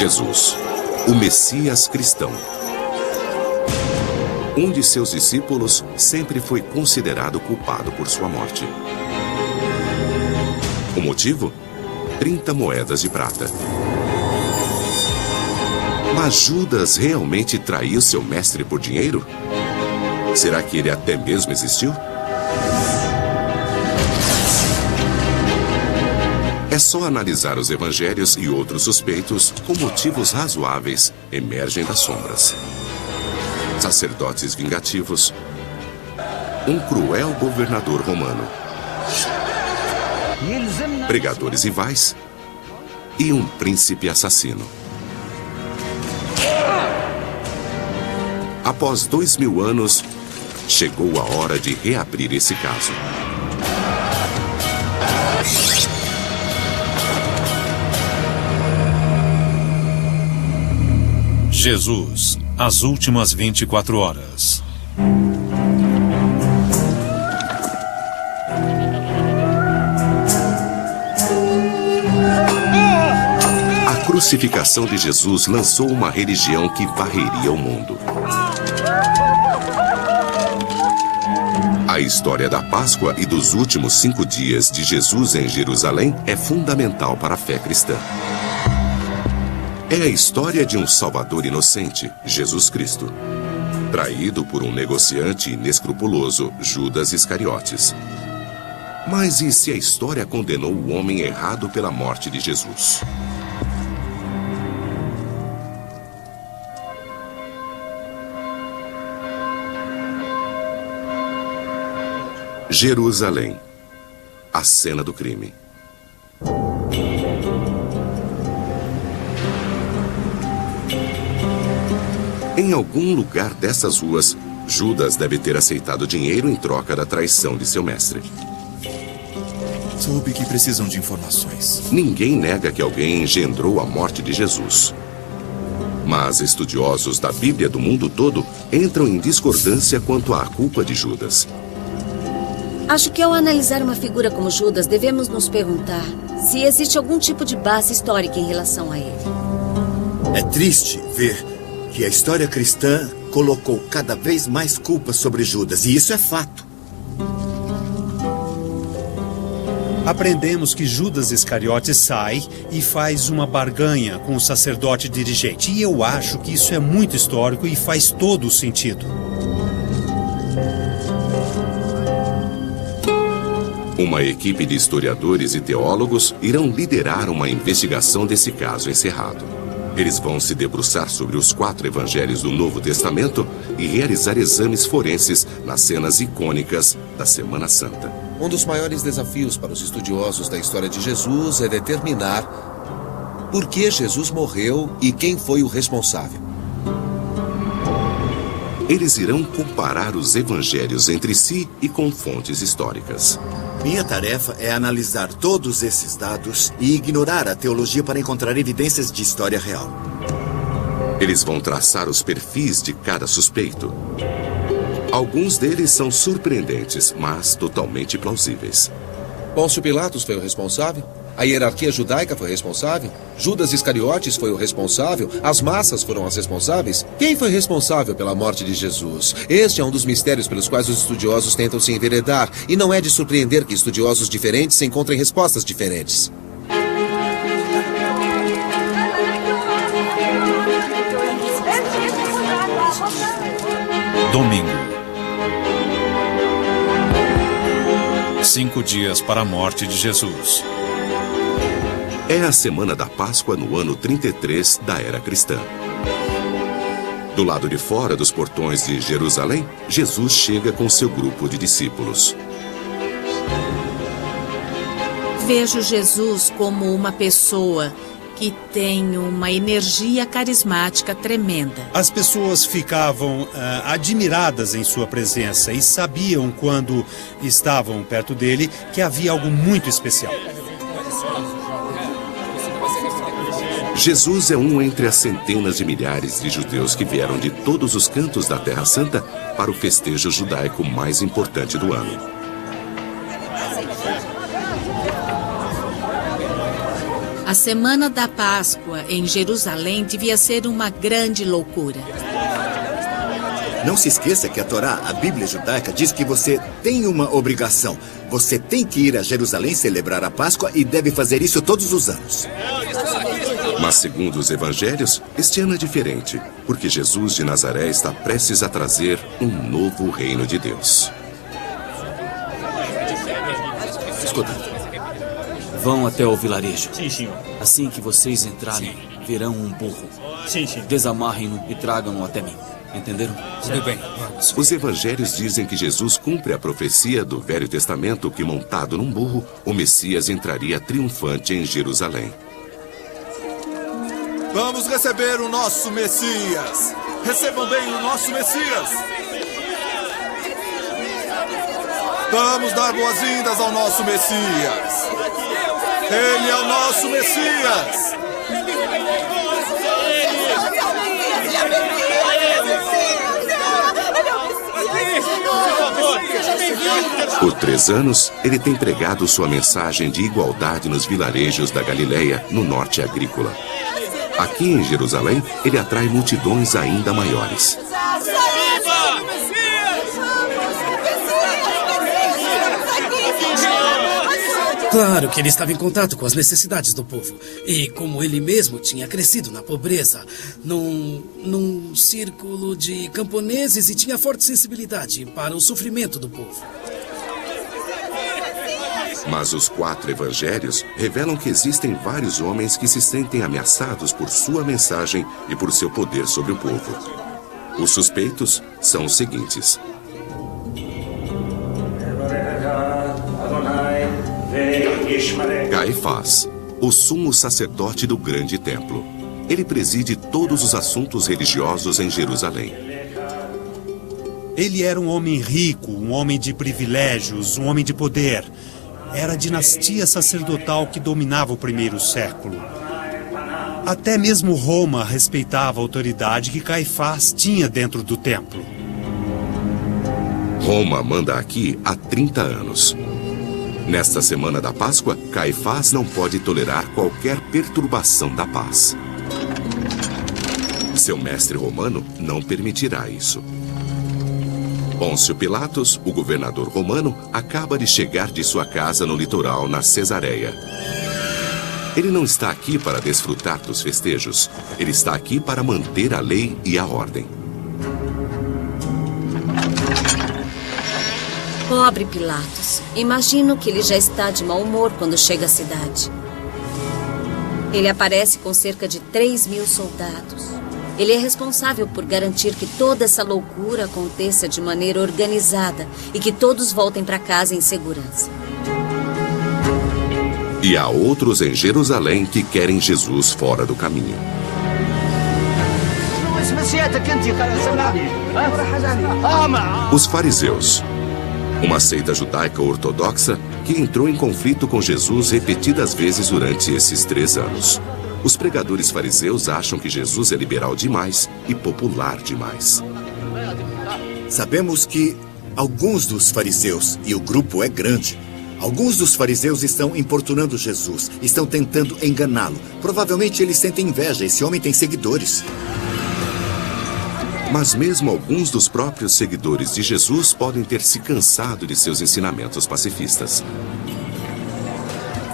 Jesus, o Messias cristão. Um de seus discípulos sempre foi considerado culpado por sua morte. O motivo? 30 moedas de prata. Mas Judas realmente traiu seu mestre por dinheiro? Será que ele até mesmo existiu? É só analisar os evangelhos e outros suspeitos com motivos razoáveis emergem das sombras. Sacerdotes vingativos, um cruel governador romano, pregadores rivais e um príncipe assassino. Após 2000 anos, chegou a hora de reabrir esse caso. Jesus, as últimas 24 horas. A crucificação de Jesus lançou uma religião que varreria o mundo. A história da Páscoa e dos últimos 5 dias de Jesus em Jerusalém é fundamental para a fé cristã. É a história de um Salvador inocente, Jesus Cristo, traído por um negociante inescrupuloso, Judas Iscariotes. Mas e se a história condenou o homem errado pela morte de Jesus? Jerusalém, a cena do crime. Em algum lugar dessas ruas, Judas deve ter aceitado dinheiro em troca da traição de seu mestre. Soube que precisam de informações. Ninguém nega que alguém engendrou a morte de Jesus. Mas estudiosos da Bíblia do mundo todo entram em discordância quanto à culpa de Judas. Acho que ao analisar uma figura como Judas, devemos nos perguntar se existe algum tipo de base histórica em relação a ele. É triste ver que a história cristã colocou cada vez mais culpa sobre Judas, e isso é fato. Aprendemos que Judas Iscariotes sai e faz uma barganha com o sacerdote dirigente. E eu acho que isso é muito histórico e faz todo o sentido. Uma equipe de historiadores e teólogos irão liderar uma investigação desse caso encerrado. Eles vão se debruçar sobre os 4 evangelhos do Novo Testamento e realizar exames forenses nas cenas icônicas da Semana Santa. Um dos maiores desafios para os estudiosos da história de Jesus é determinar por que Jesus morreu e quem foi o responsável. Eles irão comparar os evangelhos entre si e com fontes históricas. Minha tarefa é analisar todos esses dados e ignorar a teologia para encontrar evidências de história real. Eles vão traçar os perfis de cada suspeito. Alguns deles são surpreendentes, mas totalmente plausíveis. Pôncio Pilatos foi o responsável? A hierarquia judaica foi responsável? Judas Iscariotes foi o responsável? As massas foram as responsáveis? Quem foi responsável pela morte de Jesus? Este é um dos mistérios pelos quais os estudiosos tentam se enveredar. E não é de surpreender que estudiosos diferentes encontrem respostas diferentes. Domingo. 5 dias para a morte de Jesus. É a semana da Páscoa no ano 33 da era cristã. Do lado de fora dos portões de Jerusalém, Jesus chega com seu grupo de discípulos. Vejo Jesus como uma pessoa que tem uma energia carismática tremenda. As pessoas ficavam admiradas em sua presença e sabiam, quando estavam perto dele, que havia algo muito especial. Jesus é um entre as centenas de milhares de judeus que vieram de todos os cantos da Terra Santa para o festejo judaico mais importante do ano. A semana da Páscoa em Jerusalém devia ser uma grande loucura. Não se esqueça que a Torá, a Bíblia judaica, diz que você tem uma obrigação. Você tem que ir a Jerusalém celebrar a Páscoa e deve fazer isso todos os anos. Mas segundo os evangelhos, este ano é diferente, porque Jesus de Nazaré está prestes a trazer um novo reino de Deus. Escuta. Vão até o vilarejo. Sim, senhor. Assim que vocês entrarem, verão um burro. Sim, senhor. Desamarrem-no e tragam-no até mim. Entenderam? Tudo bem, vamos. Os evangelhos dizem que Jesus cumpre a profecia do Velho Testamento que, montado num burro, o Messias entraria triunfante em Jerusalém. Vamos receber o nosso Messias. Recebam bem o nosso Messias. Vamos dar boas-vindas ao nosso Messias. Ele é o nosso Messias. Por 3 anos, ele tem pregado sua mensagem de igualdade nos vilarejos da Galileia, no norte agrícola. Aqui em Jerusalém, ele atrai multidões ainda maiores. Claro que ele estava em contato com as necessidades do povo. E como ele mesmo tinha crescido na pobreza, num círculo de camponeses e tinha forte sensibilidade para o sofrimento do povo. Mas os 4 evangelhos revelam que existem vários homens que se sentem ameaçados por sua mensagem e por seu poder sobre o povo. Os suspeitos são os seguintes: Caifás, o sumo sacerdote do grande templo. Ele preside todos os assuntos religiosos em Jerusalém. Ele era um homem rico, um homem de privilégios, um homem de poder. Era a dinastia sacerdotal que dominava o primeiro século. Até mesmo Roma respeitava a autoridade que Caifás tinha dentro do templo. Roma manda aqui há 30 anos. Nesta semana da Páscoa, Caifás não pode tolerar qualquer perturbação da paz. Seu mestre romano não permitirá isso. Pôncio Pilatos, o governador romano, acaba de chegar de sua casa no litoral, na Cesareia. Ele não está aqui para desfrutar dos festejos. Ele está aqui para manter a lei e a ordem. Pobre Pilatos. Imagino que ele já está de mau humor quando chega à cidade. Ele aparece com cerca de 3.000 soldados. Ele é responsável por garantir que toda essa loucura aconteça de maneira organizada e que todos voltem para casa em segurança. E há outros em Jerusalém que querem Jesus fora do caminho. Os fariseus, uma seita judaica ortodoxa que entrou em conflito com Jesus repetidas vezes durante esses 3 anos. Os pregadores fariseus acham que Jesus é liberal demais e popular demais. Sabemos que alguns dos fariseus, e o grupo é grande, alguns dos fariseus estão importunando Jesus, estão tentando enganá-lo. Provavelmente eles sentem inveja, esse homem tem seguidores. Mas mesmo alguns dos próprios seguidores de Jesus podem ter se cansado de seus ensinamentos pacifistas.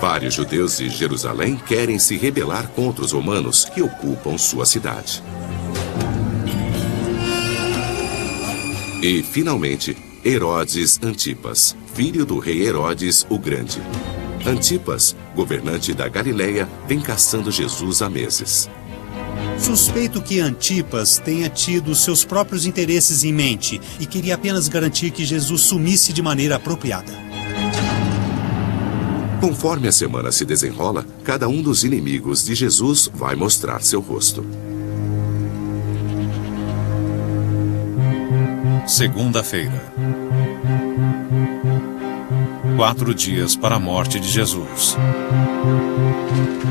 Vários judeus de Jerusalém querem se rebelar contra os romanos que ocupam sua cidade. E, finalmente, Herodes Antipas, filho do rei Herodes o Grande. Antipas, governante da Galileia, vem caçando Jesus há meses. Suspeito que Antipas tenha tido seus próprios interesses em mente e queria apenas garantir que Jesus sumisse de maneira apropriada. Conforme a semana se desenrola, cada um dos inimigos de Jesus vai mostrar seu rosto. Segunda-feira. 4 dias para a morte de Jesus.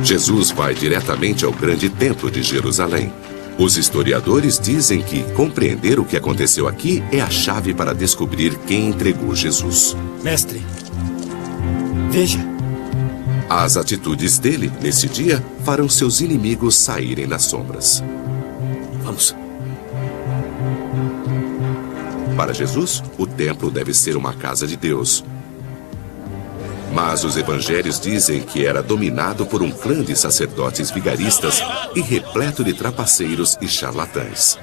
Jesus vai diretamente ao grande templo de Jerusalém. Os historiadores dizem que compreender o que aconteceu aqui é a chave para descobrir quem entregou Jesus. Mestre, veja. As atitudes dele, nesse dia, farão seus inimigos saírem das sombras. Vamos. Para Jesus, o templo deve ser uma casa de Deus. Mas os evangelhos dizem que era dominado por um clã de sacerdotes vigaristas e repleto de trapaceiros e charlatães.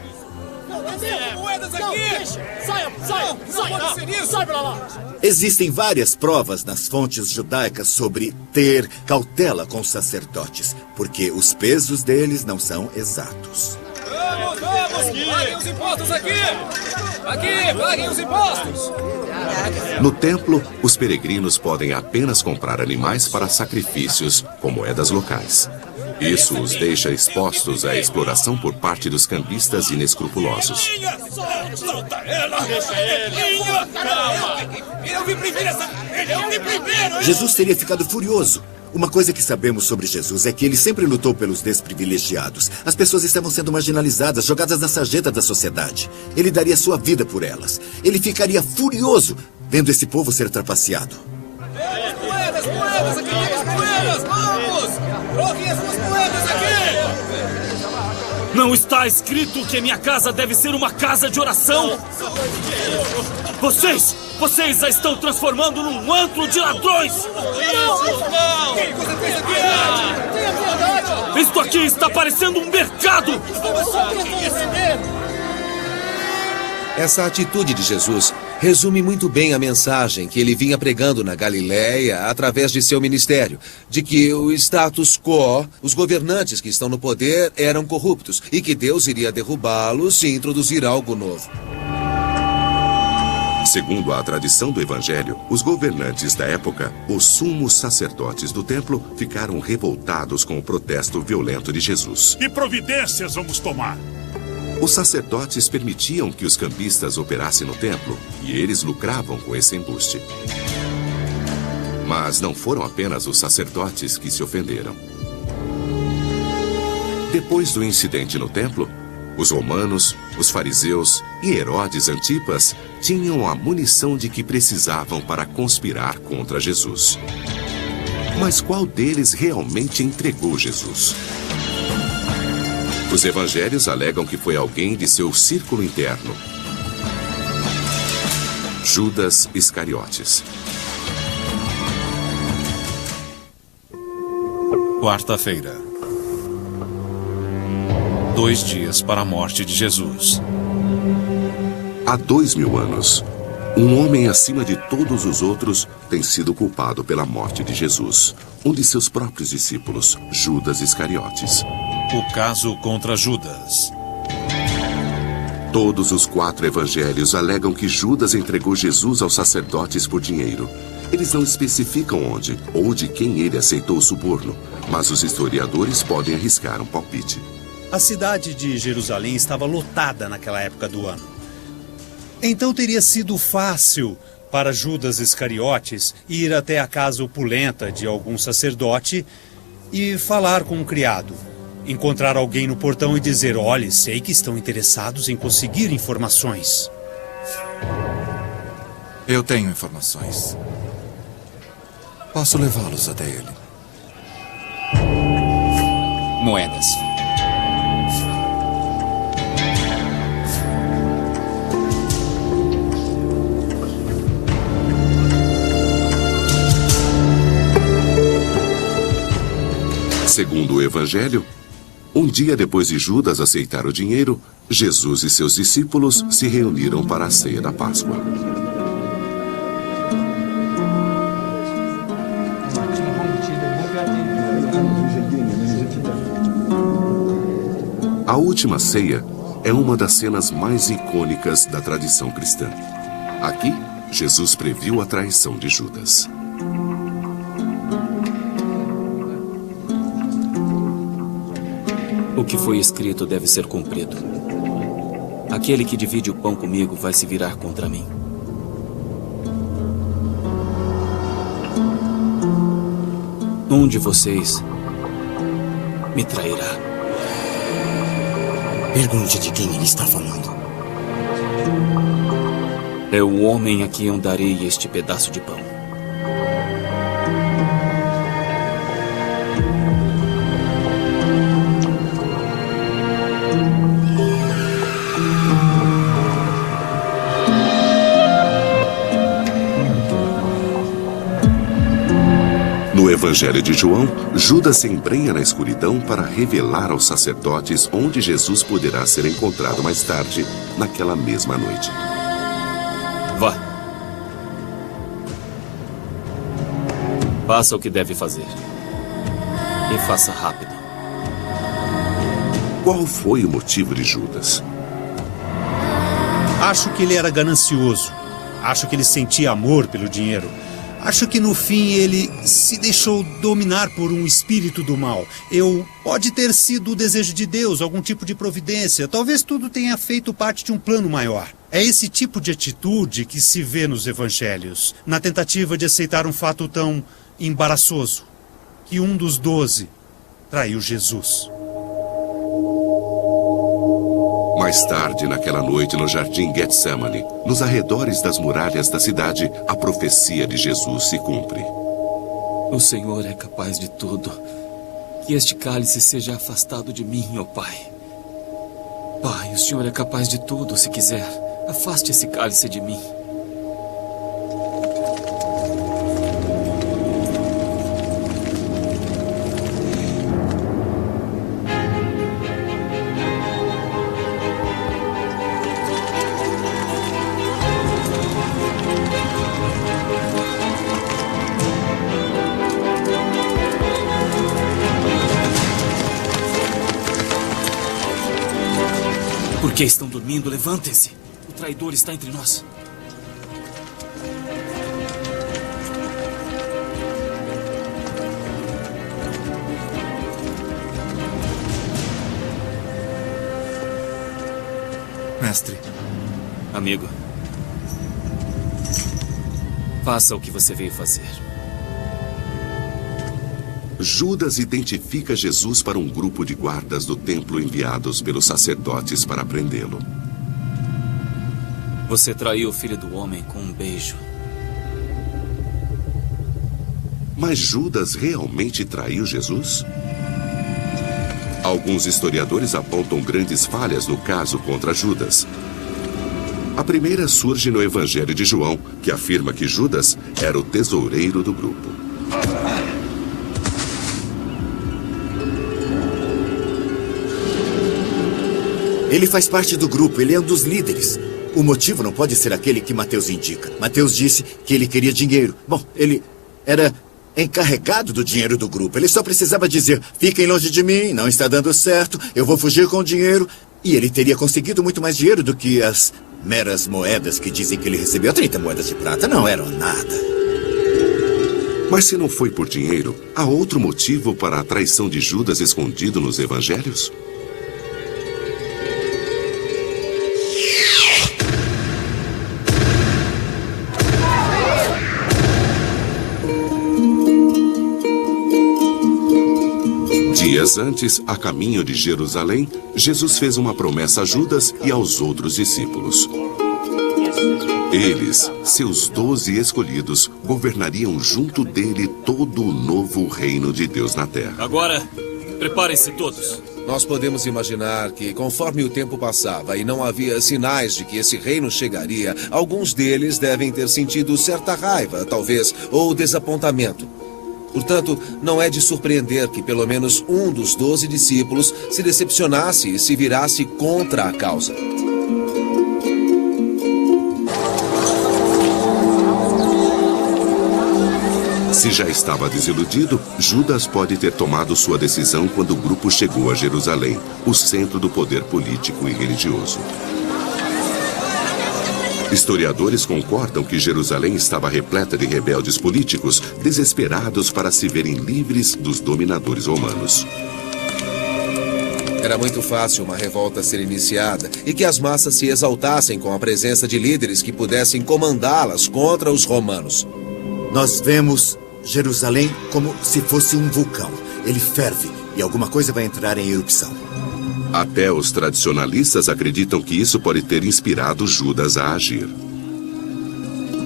Existem várias provas nas fontes judaicas sobre ter cautela com os sacerdotes, porque os pesos deles não são exatos. Vamos! Paguem os impostos aqui! Aqui, paguem os impostos! No templo, os peregrinos podem apenas comprar animais para sacrifícios com moedas locais. Isso os deixa expostos à exploração por parte dos cambistas inescrupulosos. Solta ela! Deixa ele! Calma! Eu vi primeiro essa... Eu vi primeiro! Jesus teria ficado furioso. Uma coisa que sabemos sobre Jesus é que ele sempre lutou pelos desprivilegiados. As pessoas estavam sendo marginalizadas, jogadas na sarjeta da sociedade. Ele daria sua vida por elas. Ele ficaria furioso vendo esse povo ser trapaceado. Moedas! Aqui tem as moedas! Vamos! Coloquem as suas moedas aqui! Não está escrito que minha casa deve ser uma casa de oração? Vocês a estão transformando num antro de ladrões! Não! Quem você fez aqui? Tenha piedade! Isto aqui está parecendo um mercado! Estamos só tentando receber! Essa atitude de Jesus resume muito bem a mensagem que ele vinha pregando na Galileia através de seu ministério, de que o status quo, os governantes que estão no poder, eram corruptos e que Deus iria derrubá-los e introduzir algo novo. Segundo a tradição do Evangelho, os governantes da época, os sumos sacerdotes do templo, ficaram revoltados com o protesto violento de Jesus. Que providências vamos tomar? Os sacerdotes permitiam que os cambistas operassem no templo e eles lucravam com esse embuste. Mas não foram apenas os sacerdotes que se ofenderam. Depois do incidente no templo, os romanos, os fariseus e Herodes Antipas tinham a munição de que precisavam para conspirar contra Jesus. Mas qual deles realmente entregou Jesus? Os evangelhos alegam que foi alguém de seu círculo interno. Judas Iscariotes. Quarta-feira. 2 dias para a morte de Jesus. Há 2000 anos, um homem acima de todos os outros tem sido culpado pela morte de Jesus. Um de seus próprios discípulos, Judas Iscariotes. O caso contra Judas. Todos os 4 evangelhos alegam que Judas entregou Jesus aos sacerdotes por dinheiro. Eles não especificam onde ou de quem ele aceitou o suborno, mas os historiadores podem arriscar um palpite. A cidade de Jerusalém estava lotada naquela época do ano. Então teria sido fácil para Judas Iscariotes ir até a casa opulenta de algum sacerdote e falar com um criado. Encontrar alguém no portão e dizer: olhe, sei que estão interessados em conseguir informações. Eu tenho informações. Posso levá-los até ele. Moedas. Segundo o Evangelho, um dia depois de Judas aceitar o dinheiro, Jesus e seus discípulos se reuniram para a ceia da Páscoa. A última ceia é uma das cenas mais icônicas da tradição cristã. Aqui, Jesus previu a traição de Judas. O que foi escrito deve ser cumprido. Aquele que divide o pão comigo vai se virar contra mim. Um de vocês me trairá. Pergunte de quem ele está falando. É o homem a quem eu darei este pedaço de pão. Evangelho de João, Judas se embrenha na escuridão para revelar aos sacerdotes onde Jesus poderá ser encontrado mais tarde, naquela mesma noite. Vá. Faça o que deve fazer. E faça rápido. Qual foi o motivo de Judas? Acho que ele era ganancioso. Acho que ele sentia amor pelo dinheiro. Acho que no fim ele se deixou dominar por um espírito do mal. Pode ter sido o desejo de Deus, algum tipo de providência. Talvez tudo tenha feito parte de um plano maior. É esse tipo de atitude que se vê nos evangelhos, na tentativa de aceitar um fato tão embaraçoso, que um dos 12 traiu Jesus. Mais tarde, naquela noite, no jardim Getsemane, nos arredores das muralhas da cidade, a profecia de Jesus se cumpre. O Senhor é capaz de tudo. Que este cálice seja afastado de mim, ó Pai. Pai, o Senhor é capaz de tudo, se quiser. Afaste esse cálice de mim. Por que estão dormindo? Levantem-se. O traidor está entre nós. Mestre. Amigo. Faça o que você veio fazer. Judas identifica Jesus para um grupo de guardas do templo enviados pelos sacerdotes para prendê-lo. Você traiu o Filho do Homem com um beijo. Mas Judas realmente traiu Jesus? Alguns historiadores apontam grandes falhas no caso contra Judas. A primeira surge no Evangelho de João, que afirma que Judas era o tesoureiro do grupo. Ele faz parte do grupo, ele é um dos líderes. O motivo não pode ser aquele que Mateus indica. Mateus disse que ele queria dinheiro. Bom, ele era encarregado do dinheiro do grupo. Ele só precisava dizer, fiquem longe de mim, não está dando certo, eu vou fugir com o dinheiro. E ele teria conseguido muito mais dinheiro do que as meras moedas que dizem que ele recebeu. 30 moedas de prata não eram nada. Mas se não foi por dinheiro, há outro motivo para a traição de Judas escondido nos evangelhos? Dias antes, a caminho de Jerusalém, Jesus fez uma promessa a Judas e aos outros discípulos. Eles, seus 12 escolhidos, governariam junto dele todo o novo reino de Deus na terra. Agora, preparem-se todos. Nós podemos imaginar que, conforme o tempo passava e não havia sinais de que esse reino chegaria, alguns deles devem ter sentido certa raiva, talvez, ou desapontamento. Portanto, não é de surpreender que pelo menos um dos 12 discípulos se decepcionasse e se virasse contra a causa. Se já estava desiludido, Judas pode ter tomado sua decisão quando o grupo chegou a Jerusalém, o centro do poder político e religioso. Historiadores concordam que Jerusalém estava repleta de rebeldes políticos, desesperados para se verem livres dos dominadores romanos. Era muito fácil uma revolta ser iniciada e que as massas se exaltassem com a presença de líderes que pudessem comandá-las contra os romanos. Nós vemos Jerusalém como se fosse um vulcão. Ele ferve e alguma coisa vai entrar em erupção. Até os tradicionalistas acreditam que isso pode ter inspirado Judas a agir.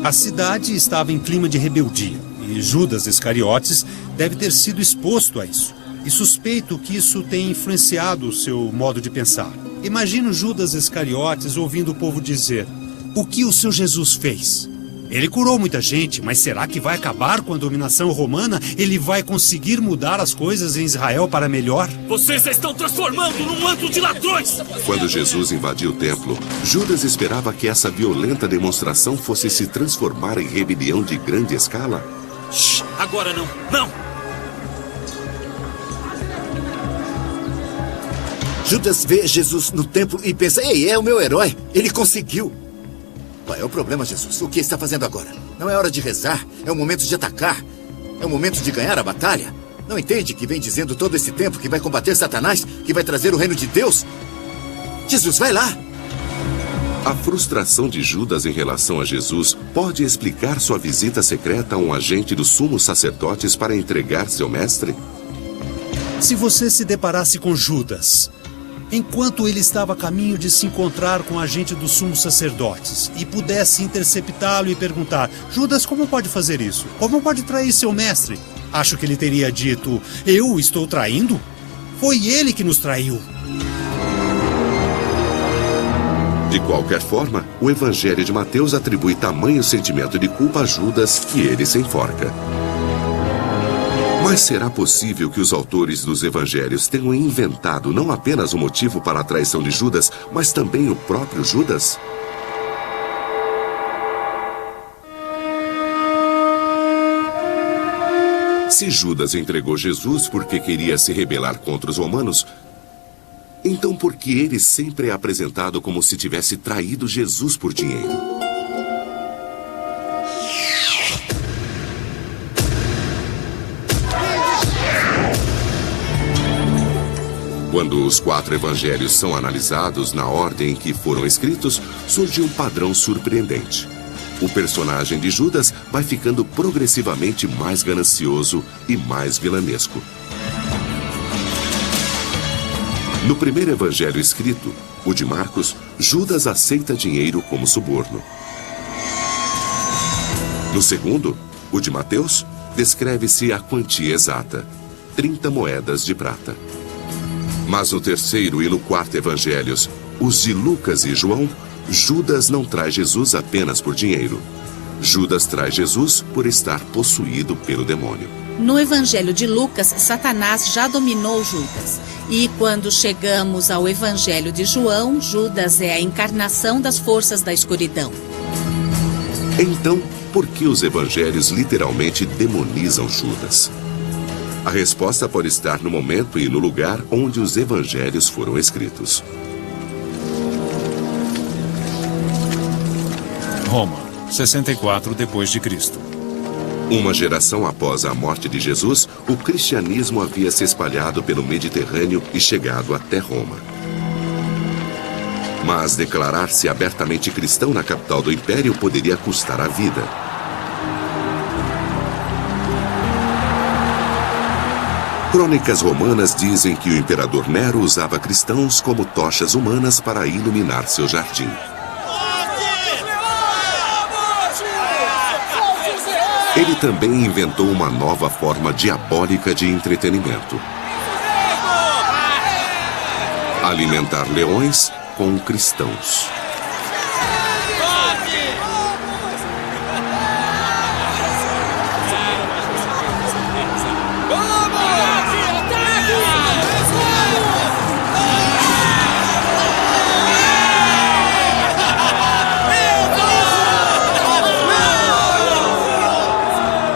A cidade estava em clima de rebeldia e Judas Iscariotes deve ter sido exposto a isso. E suspeito que isso tenha influenciado o seu modo de pensar. Imagino Judas Iscariotes ouvindo o povo dizer: o que o seu Jesus fez? Ele curou muita gente, mas será que vai acabar com a dominação romana? Ele vai conseguir mudar as coisas em Israel para melhor? Vocês já estão transformando num antro de ladrões! Quando Jesus invadiu o templo, Judas esperava que essa violenta demonstração fosse se transformar em rebelião de grande escala. Shhh, agora não, não! Judas vê Jesus no templo e pensa, ei, é o meu herói, ele conseguiu. Qual é o problema, Jesus? O que está fazendo agora? Não é hora de rezar, é o momento de atacar. É o momento de ganhar a batalha. Não entende que vem dizendo todo esse tempo que vai combater Satanás, que vai trazer o reino de Deus? Jesus, vai lá! A frustração de Judas em relação a Jesus pode explicar sua visita secreta a um agente dos sumos sacerdotes para entregar seu mestre? Se você se deparasse com Judas, enquanto ele estava a caminho de se encontrar com o agente dos sumos sacerdotes, e pudesse interceptá-lo e perguntar, Judas, como pode fazer isso? Como pode trair seu mestre? Acho que ele teria dito, eu estou traindo? Foi ele que nos traiu. De qualquer forma, o Evangelho de Mateus atribui tamanho sentimento de culpa a Judas que ele se enforca. Mas será possível que os autores dos evangelhos tenham inventado não apenas o motivo para a traição de Judas, mas também o próprio Judas? Se Judas entregou Jesus porque queria se rebelar contra os romanos, então por que ele sempre é apresentado como se tivesse traído Jesus por dinheiro? Quando os 4 evangelhos são analisados na ordem em que foram escritos, surge um padrão surpreendente. O personagem de Judas vai ficando progressivamente mais ganancioso e mais vilanesco. No primeiro evangelho escrito, o de Marcos, Judas aceita dinheiro como suborno. No segundo, o de Mateus, descreve-se a quantia exata, 30 moedas de prata. Mas no terceiro e no quarto evangelhos, os de Lucas e João, Judas não traz Jesus apenas por dinheiro. Judas traz Jesus por estar possuído pelo demônio. No Evangelho de Lucas, Satanás já dominou Judas. E quando chegamos ao Evangelho de João, Judas é a encarnação das forças da escuridão. Então, por que os evangelhos literalmente demonizam Judas? A resposta pode estar no momento e no lugar onde os evangelhos foram escritos. Roma, 64 depois de Cristo. Uma geração após a morte de Jesus, o cristianismo havia se espalhado pelo Mediterrâneo e chegado até Roma. Mas declarar-se abertamente cristão na capital do império poderia custar a vida. Crônicas romanas dizem que o imperador Nero usava cristãos como tochas humanas para iluminar seu jardim. Ele também inventou uma nova forma diabólica de entretenimento: alimentar leões com cristãos.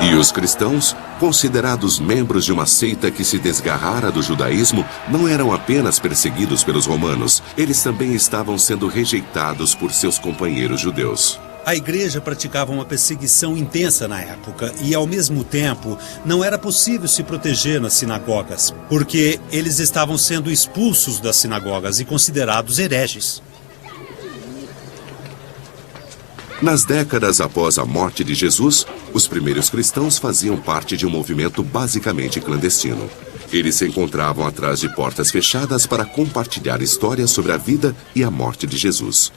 E os cristãos, considerados membros de uma seita que se desgarrara do judaísmo, não eram apenas perseguidos pelos romanos, eles também estavam sendo rejeitados por seus companheiros judeus. A igreja praticava uma perseguição intensa na época e, ao mesmo tempo, não era possível se proteger nas sinagogas, porque eles estavam sendo expulsos das sinagogas e considerados hereges. Nas décadas após a morte de Jesus, os primeiros cristãos faziam parte de um movimento basicamente clandestino. Eles se encontravam atrás de portas fechadas para compartilhar histórias sobre a vida e a morte de Jesus.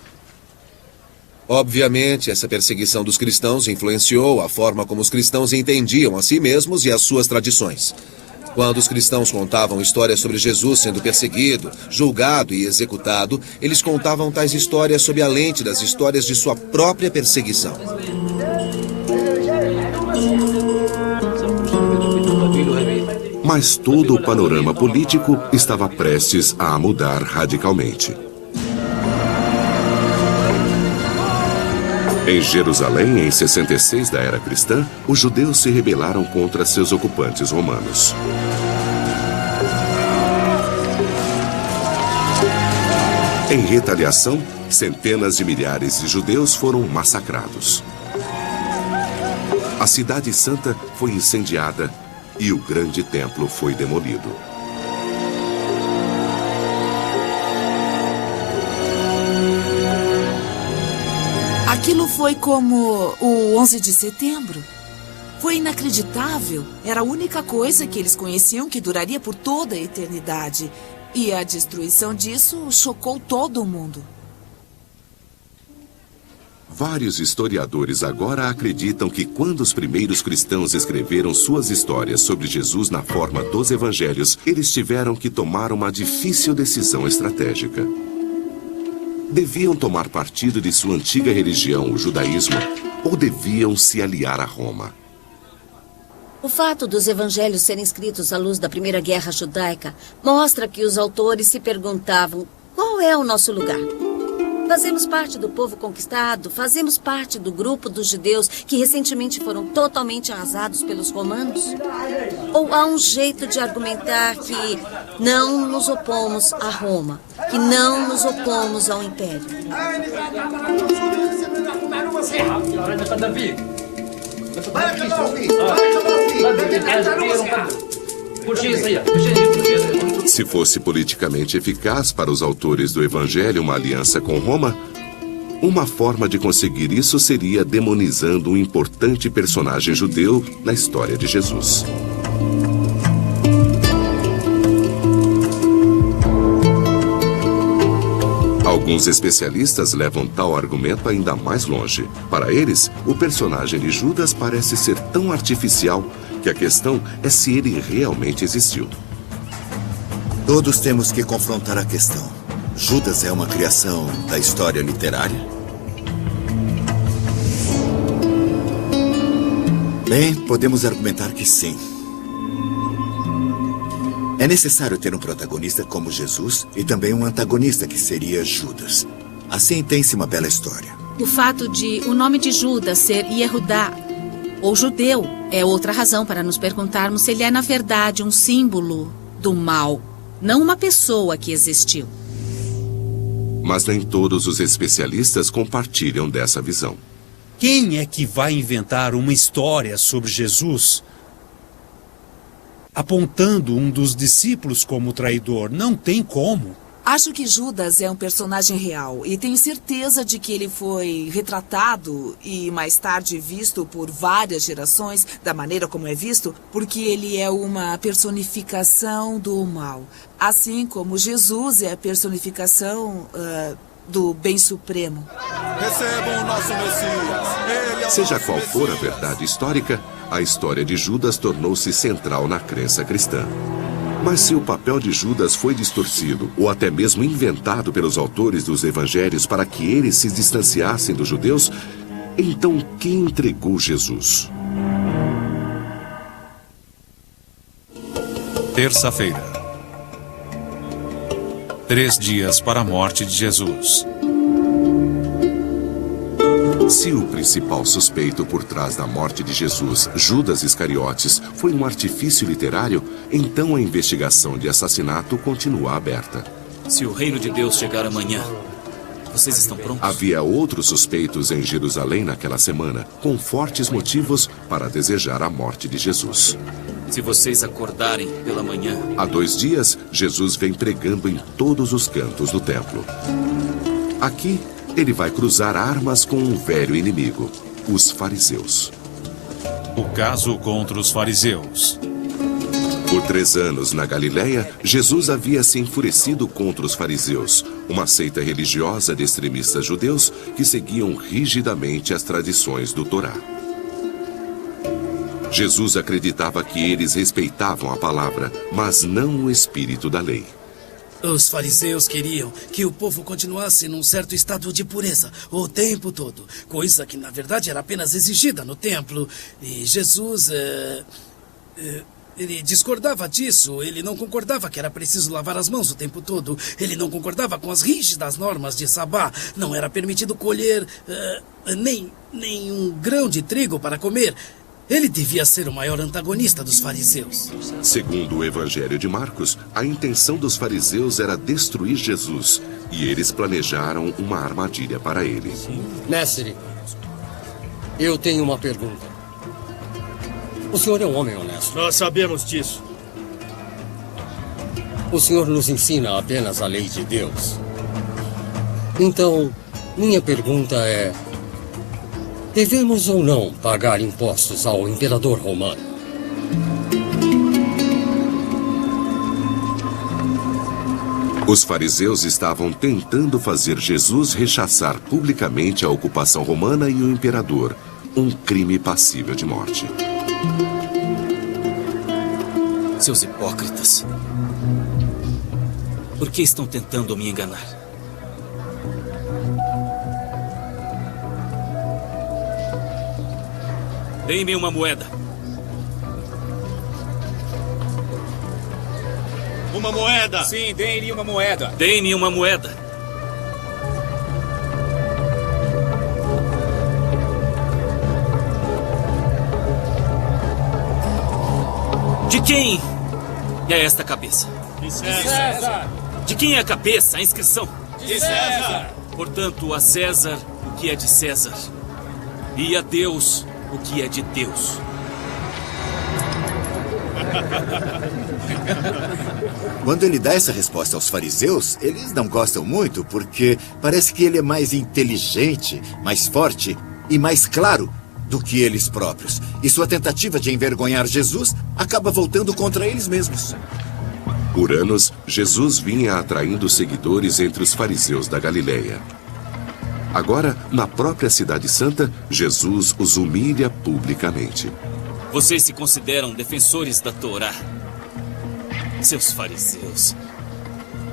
Obviamente, essa perseguição dos cristãos influenciou a forma como os cristãos entendiam a si mesmos e as suas tradições. Quando os cristãos contavam histórias sobre Jesus sendo perseguido, julgado e executado, eles contavam tais histórias sob a lente das histórias de sua própria perseguição. Mas todo o panorama político estava prestes a mudar radicalmente. Em Jerusalém, em 66 da era cristã, os judeus se rebelaram contra seus ocupantes romanos. Em retaliação, centenas de milhares de judeus foram massacrados. A Cidade Santa foi incendiada e o grande templo foi demolido. Aquilo foi como o 11 de setembro. Foi inacreditável. Era a única coisa que eles conheciam que duraria por toda a eternidade. E a destruição disso chocou todo mundo. Vários historiadores agora acreditam que quando os primeiros cristãos escreveram suas histórias sobre Jesus na forma dos evangelhos, eles tiveram que tomar uma difícil decisão estratégica. Deviam tomar partido de sua antiga religião, o judaísmo, ou deviam se aliar a Roma? O fato dos evangelhos serem escritos à luz da Primeira Guerra Judaica mostra que os autores se perguntavam: qual é o nosso lugar? Fazemos parte do povo conquistado? Fazemos parte do grupo dos judeus que recentemente foram totalmente arrasados pelos romanos? Ou há um jeito de argumentar que não nos opomos a Roma, que não nos opomos ao Império? Se fosse politicamente eficaz para os autores do Evangelho uma aliança com Roma, uma forma de conseguir isso seria demonizando um importante personagem judeu na história de Jesus. Alguns especialistas levam tal argumento ainda mais longe. Para eles, o personagem de Judas parece ser tão artificial que a questão é se ele realmente existiu. Todos temos que confrontar a questão. Judas é uma criação da história literária? Bem, podemos argumentar que sim. É necessário ter um protagonista como Jesus e também um antagonista que seria Judas. Assim tem-se uma bela história. O fato de o nome de Judas ser Yehudá, ou judeu, é outra razão para nos perguntarmos se ele é, na verdade, um símbolo do mal, não uma pessoa que existiu. Mas nem todos os especialistas compartilham dessa visão. Quem é que vai inventar uma história sobre Jesus apontando um dos discípulos como traidor? Não tem como. Acho que Judas é um personagem real e tenho certeza de que ele foi retratado e mais tarde visto por várias gerações da maneira como é visto, porque ele é uma personificação do mal. Assim como Jesus é a personificação do bem supremo. Recebam o nosso Messias. Seja qual for a verdade histórica, a história de Judas tornou-se central na crença cristã. Mas se o papel de Judas foi distorcido ou até mesmo inventado pelos autores dos evangelhos para que eles se distanciassem dos judeus, então quem entregou Jesus? Terça-feira. 3 dias para a morte de Jesus. Se o principal suspeito por trás da morte de Jesus, Judas Iscariotes, foi um artifício literário, então a investigação de assassinato continua aberta. Se o reino de Deus chegar amanhã, vocês estão prontos? Havia outros suspeitos em Jerusalém naquela semana, com fortes motivos para desejar a morte de Jesus. Se vocês acordarem pela manhã... Há 2 dias, Jesus vem pregando em todos os cantos do templo. Aqui, ele vai cruzar armas com um velho inimigo, os fariseus. O caso contra os fariseus. Por 3 anos na Galileia, Jesus havia se enfurecido contra os fariseus, uma seita religiosa de extremistas judeus que seguiam rigidamente as tradições do Torá. Jesus acreditava que eles respeitavam a palavra, mas não o espírito da lei. Os fariseus queriam que o povo continuasse num certo estado de pureza o tempo todo, coisa que na verdade era apenas exigida no templo. E Jesus Ele discordava disso, ele não concordava que era preciso lavar as mãos o tempo todo, ele não concordava com as rígidas normas de Sabá, não era permitido colher nem um grão de trigo para comer. Ele devia ser o maior antagonista dos fariseus. Segundo o Evangelho de Marcos, a intenção dos fariseus era destruir Jesus, e eles planejaram uma armadilha para ele. Mestre, eu tenho uma pergunta. O senhor é um homem honesto. Nós sabemos disso. O senhor nos ensina apenas a lei de Deus. Então, minha pergunta é: devemos ou não pagar impostos ao imperador romano? Os fariseus estavam tentando fazer Jesus rechaçar publicamente a ocupação romana e o imperador, um crime passível de morte. Seus hipócritas. Por que estão tentando me enganar? Deem-me uma moeda. Uma moeda! Sim, deem-lhe uma moeda. Deem-me uma moeda. De quem é esta cabeça? De César! De quem é a cabeça, a inscrição? De César! Portanto, a César o que é de César, e a Deus o que é de Deus. Quando ele dá essa resposta aos fariseus, eles não gostam muito porque parece que ele é mais inteligente, mais forte e mais claro do que eles próprios. E sua tentativa de envergonhar Jesus acaba voltando contra eles mesmos. Por anos, Jesus vinha atraindo seguidores entre os fariseus da Galileia. Agora, na própria Cidade Santa, Jesus os humilha publicamente. Vocês se consideram defensores da Torá. Seus fariseus.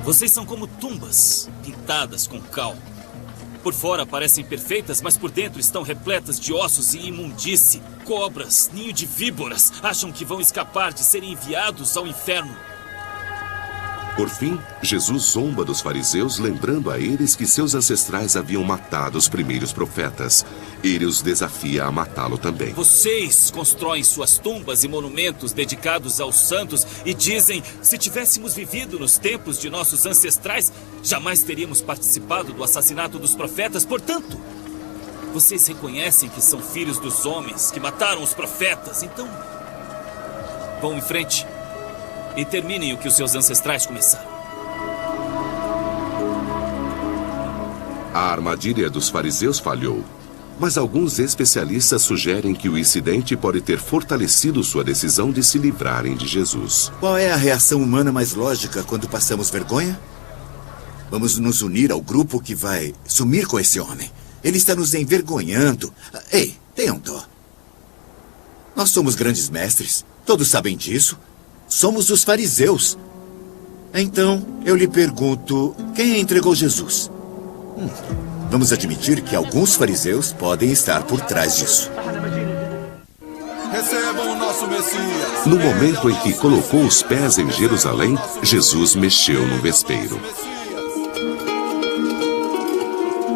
Vocês são como tumbas pintadas com cal. Por fora parecem perfeitas, mas por dentro estão repletas de ossos e imundície. Cobras, ninho de víboras, acham que vão escapar de serem enviados ao inferno. Por fim, Jesus zomba dos fariseus, lembrando a eles que seus ancestrais haviam matado os primeiros profetas. Ele os desafia a matá-lo também. Vocês constroem suas tumbas e monumentos dedicados aos santos e dizem: se tivéssemos vivido nos tempos de nossos ancestrais, jamais teríamos participado do assassinato dos profetas. Portanto, vocês reconhecem que são filhos dos homens que mataram os profetas. Então, vão em frente e terminem o que os seus ancestrais começaram. A armadilha dos fariseus falhou, mas alguns especialistas sugerem que o incidente pode ter fortalecido sua decisão de se livrarem de Jesus. Qual é a reação humana mais lógica quando passamos vergonha? Vamos nos unir ao grupo que vai sumir com esse homem. Ele está nos envergonhando. Ei, tenham dó. Nós somos grandes mestres. Todos sabem disso. Somos os fariseus. Então, eu lhe pergunto, quem entregou Jesus? Vamos admitir que alguns fariseus podem estar por trás disso. Recebam o nosso Messias. No momento em que colocou os pés em Jerusalém, Jesus mexeu no vespeiro.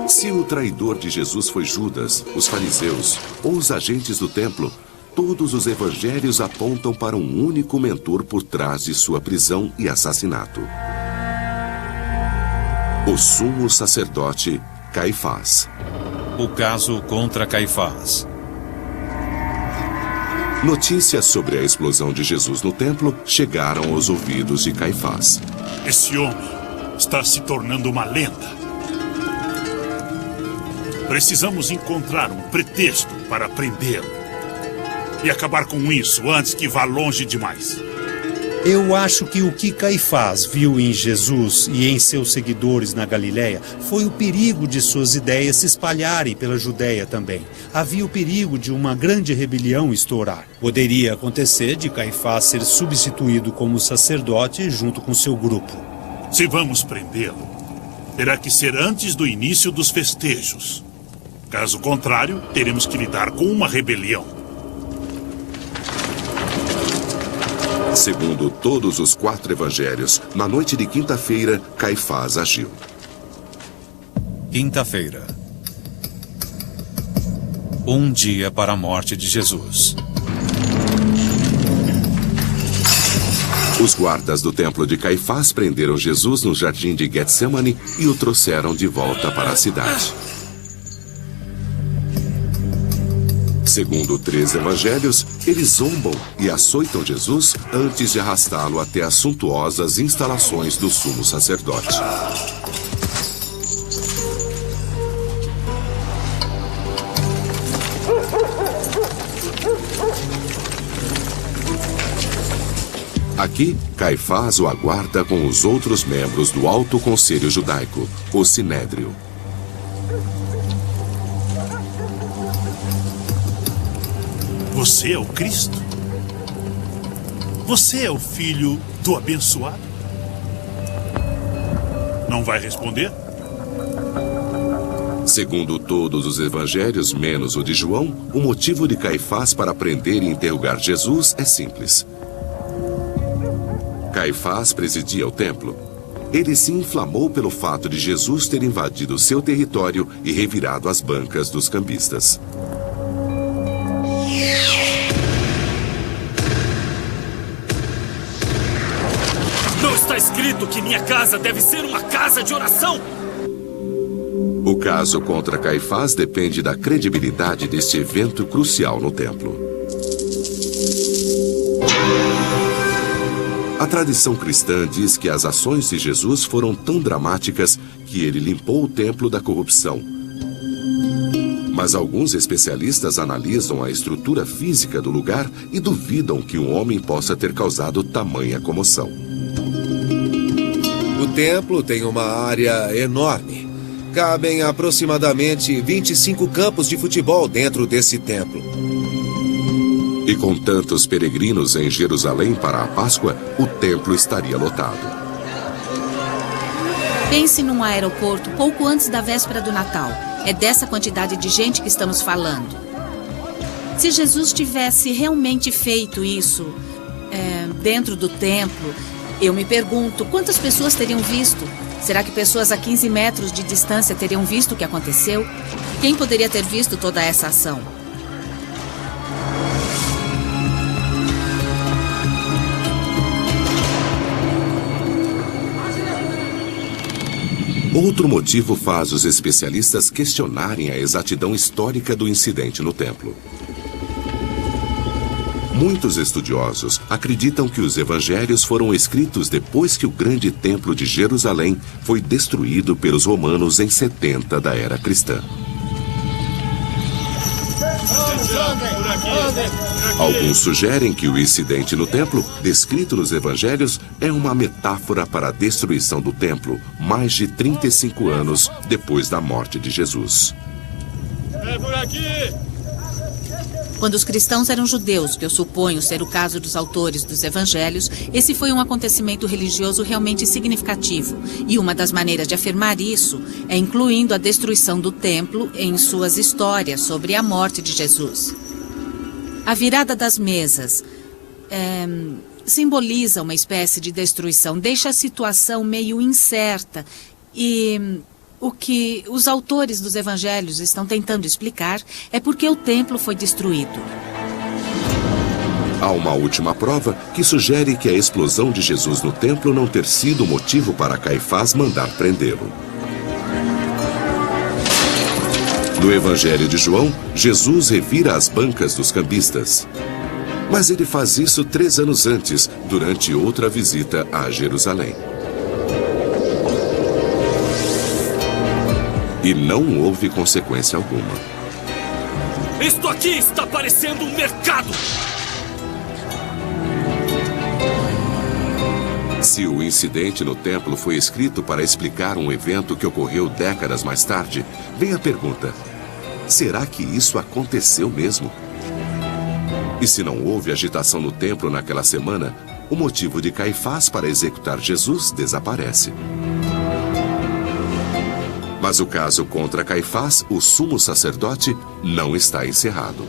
Se o traidor de Jesus foi Judas, os fariseus ou os agentes do templo, todos os evangelhos apontam para um único mentor por trás de sua prisão e assassinato: o sumo sacerdote Caifás. O caso contra Caifás. Notícias sobre a explosão de Jesus no templo chegaram aos ouvidos de Caifás. Esse homem está se tornando uma lenda. Precisamos encontrar um pretexto para prendê-lo e acabar com isso antes que vá longe demais. Eu acho que o que Caifás viu em Jesus e em seus seguidores na Galileia foi o perigo de suas ideias se espalharem pela Judéia também. Havia o perigo de uma grande rebelião estourar. Poderia acontecer de Caifás ser substituído como sacerdote junto com seu grupo. Se vamos prendê-lo, terá que ser antes do início dos festejos. Caso contrário, teremos que lidar com uma rebelião. Segundo todos os 4 evangelhos, na noite de quinta-feira, Caifás agiu. Quinta-feira. Um dia para a morte de Jesus. Os guardas do templo de Caifás prenderam Jesus no jardim de Getsemane e o trouxeram de volta para a cidade. Segundo 3 evangelhos, eles zombam e açoitam Jesus antes de arrastá-lo até as suntuosas instalações do sumo sacerdote. Aqui, Caifás o aguarda com os outros membros do Alto Conselho Judaico, o Sinédrio. Você é o Cristo? Você é o filho do abençoado? Não vai responder? Segundo todos os evangelhos, menos o de João, o motivo de Caifás para prender e interrogar Jesus é simples. Caifás presidia o templo. Ele se inflamou pelo fato de Jesus ter invadido seu território e revirado as bancas dos cambistas. Não está escrito que minha casa deve ser uma casa de oração? O caso contra Caifás depende da credibilidade deste evento crucial no templo. A tradição cristã diz que as ações de Jesus foram tão dramáticas que ele limpou o templo da corrupção. Mas alguns especialistas analisam a estrutura física do lugar e duvidam que um homem possa ter causado tamanha comoção. O templo tem uma área enorme. Cabem aproximadamente 25 campos de futebol dentro desse templo. E com tantos peregrinos em Jerusalém para a Páscoa, o templo estaria lotado. Pense num aeroporto pouco antes da véspera do Natal. É dessa quantidade de gente que estamos falando. Se Jesus tivesse realmente feito isso dentro do templo, eu me pergunto, quantas pessoas teriam visto? Será que pessoas a 15 metros de distância teriam visto o que aconteceu? Quem poderia ter visto toda essa ação? Outro motivo faz os especialistas questionarem a exatidão histórica do incidente no templo. Muitos estudiosos acreditam que os evangelhos foram escritos depois que o grande templo de Jerusalém foi destruído pelos romanos em 70 da era cristã. Alguns sugerem que o incidente no templo, descrito nos evangelhos, é uma metáfora para a destruição do templo, mais de 35 anos depois da morte de Jesus. É por aqui! Quando os cristãos eram judeus, que eu suponho ser o caso dos autores dos evangelhos, esse foi um acontecimento religioso realmente significativo. E uma das maneiras de afirmar isso é incluindo a destruição do templo em suas histórias sobre a morte de Jesus. A virada das mesas simboliza uma espécie de destruição, deixa a situação meio incerta e o que os autores dos evangelhos estão tentando explicar é porque o templo foi destruído. Há uma última prova que sugere que a explosão de Jesus no templo não ter sido motivo para Caifás mandar prendê-lo. No Evangelho de João, Jesus revira as bancas dos cambistas. Mas ele faz isso 3 anos antes, durante outra visita a Jerusalém. E não houve consequência alguma. Isto aqui está parecendo um mercado! Se o incidente no templo foi escrito para explicar um evento que ocorreu décadas mais tarde, vem a pergunta: será que isso aconteceu mesmo? E se não houve agitação no templo naquela semana, o motivo de Caifás para executar Jesus desaparece. Mas o caso contra Caifás, o sumo sacerdote, não está encerrado.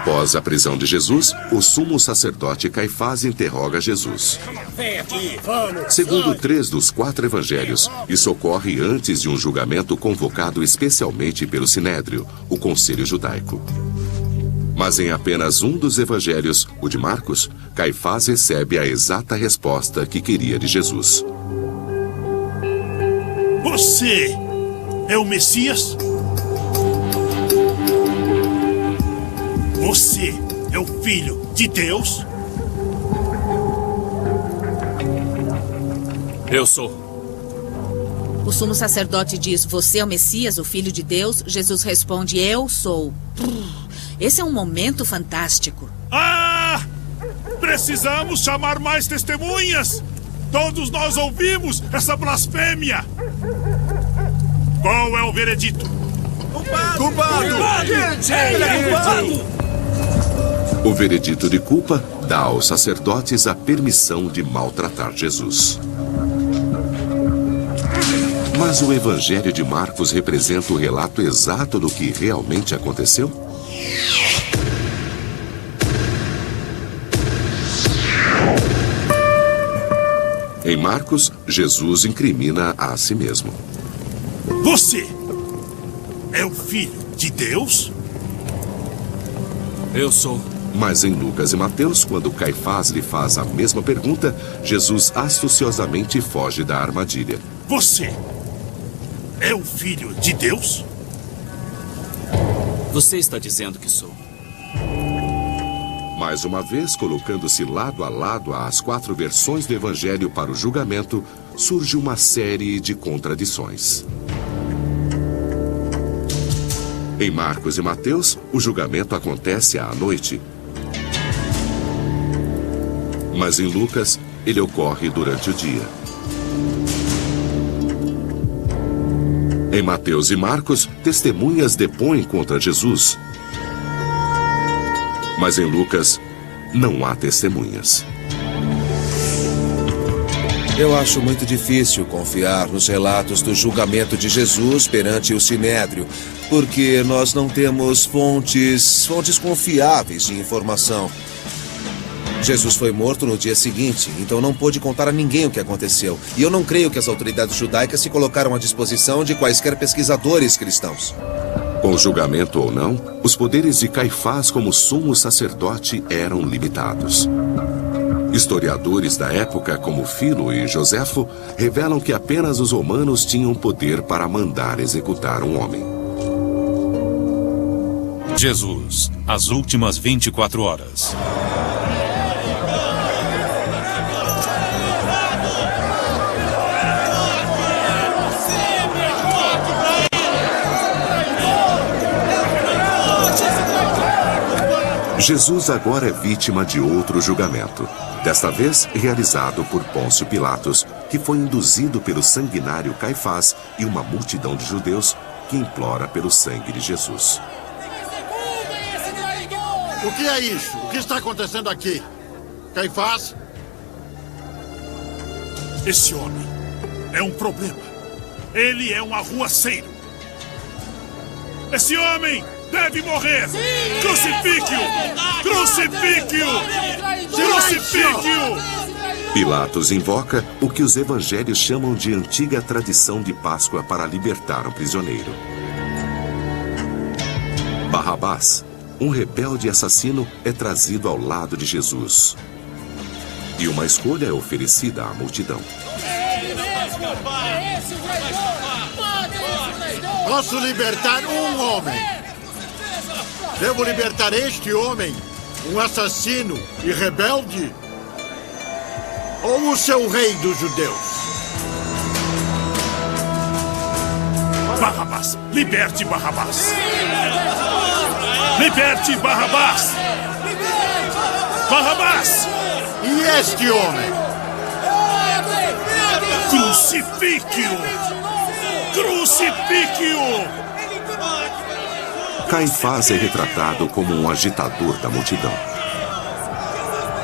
Após a prisão de Jesus, o sumo sacerdote Caifás interroga Jesus. Vem aqui, vamos. Segundo 3 dos 4 evangelhos, isso ocorre antes de um julgamento convocado especialmente pelo Sinédrio, o Conselho Judaico. Mas em apenas um dos evangelhos, o de Marcos, Caifás recebe a exata resposta que queria de Jesus. Você é o Messias? Você é o Filho de Deus? Eu sou. O sumo sacerdote diz, você é o Messias, o Filho de Deus? Jesus responde, eu sou. Esse é um momento fantástico. Ah! Precisamos chamar mais testemunhas! Todos nós ouvimos essa blasfêmia! Qual é o veredito? Culpado! Ele é culpado! O veredito de culpa dá aos sacerdotes a permissão de maltratar Jesus. Mas o Evangelho de Marcos representa o relato exato do que realmente aconteceu? Em Marcos, Jesus incrimina a si mesmo. Você é o Filho de Deus? Eu sou. Mas em Lucas e Mateus, quando Caifás lhe faz a mesma pergunta, Jesus astuciosamente foge da armadilha. Você é o Filho de Deus? Você está dizendo que sou. Mais uma vez, colocando-se lado a lado às 4 versões do Evangelho para o julgamento, surge uma série de contradições. Em Marcos e Mateus, o julgamento acontece à noite. Mas em Lucas, ele ocorre durante o dia. Em Mateus e Marcos, testemunhas depõem contra Jesus. Mas em Lucas, não há testemunhas. Eu acho muito difícil confiar nos relatos do julgamento de Jesus perante o Sinédrio, porque nós não temos fontes confiáveis de informação. Jesus foi morto no dia seguinte, então não pôde contar a ninguém o que aconteceu. E eu não creio que as autoridades judaicas se colocaram à disposição de quaisquer pesquisadores cristãos. Com julgamento ou não, os poderes de Caifás como sumo sacerdote eram limitados. Historiadores da época, como Filo e Joséfo, revelam que apenas os romanos tinham poder para mandar executar um homem. Jesus, as últimas 24 horas. Jesus agora é vítima de outro julgamento, desta vez realizado por Pôncio Pilatos, que foi induzido pelo sanguinário Caifás e uma multidão de judeus que implora pelo sangue de Jesus. O que é isso? O que está acontecendo aqui? Caifás? Esse homem é um problema. Ele é um arruaceiro. Esse homem deve morrer! Crucifique-o! Crucifique-o! Crucifique-o! Pilatos invoca o que os evangelhos chamam de antiga tradição de Páscoa para libertar um prisioneiro. Barrabás, um rebelde assassino, é trazido ao lado de Jesus. E uma escolha é oferecida à multidão. Posso libertar um homem. Devo libertar este homem, um assassino e rebelde? Ou o seu rei dos judeus? Barrabás! Liberte Barrabás! Liberte Barrabás! Barrabás! E este homem? Crucifique-o! Crucifique-o! Caifás é retratado como um agitador da multidão.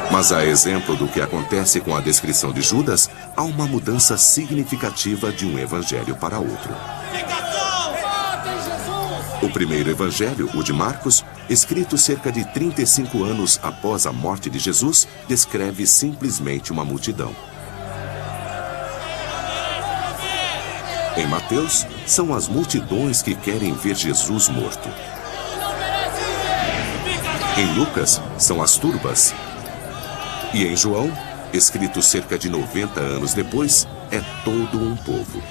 Mas a exemplo do que acontece com a descrição de Judas, há uma mudança significativa de um evangelho para outro. O primeiro evangelho, o de Marcos, escrito cerca de 35 anos após a morte de Jesus, descreve simplesmente uma multidão. Em Mateus, são as multidões que querem ver Jesus morto. Em Lucas, são as turbas. E em João, escrito cerca de 90 anos depois, é todo um povo.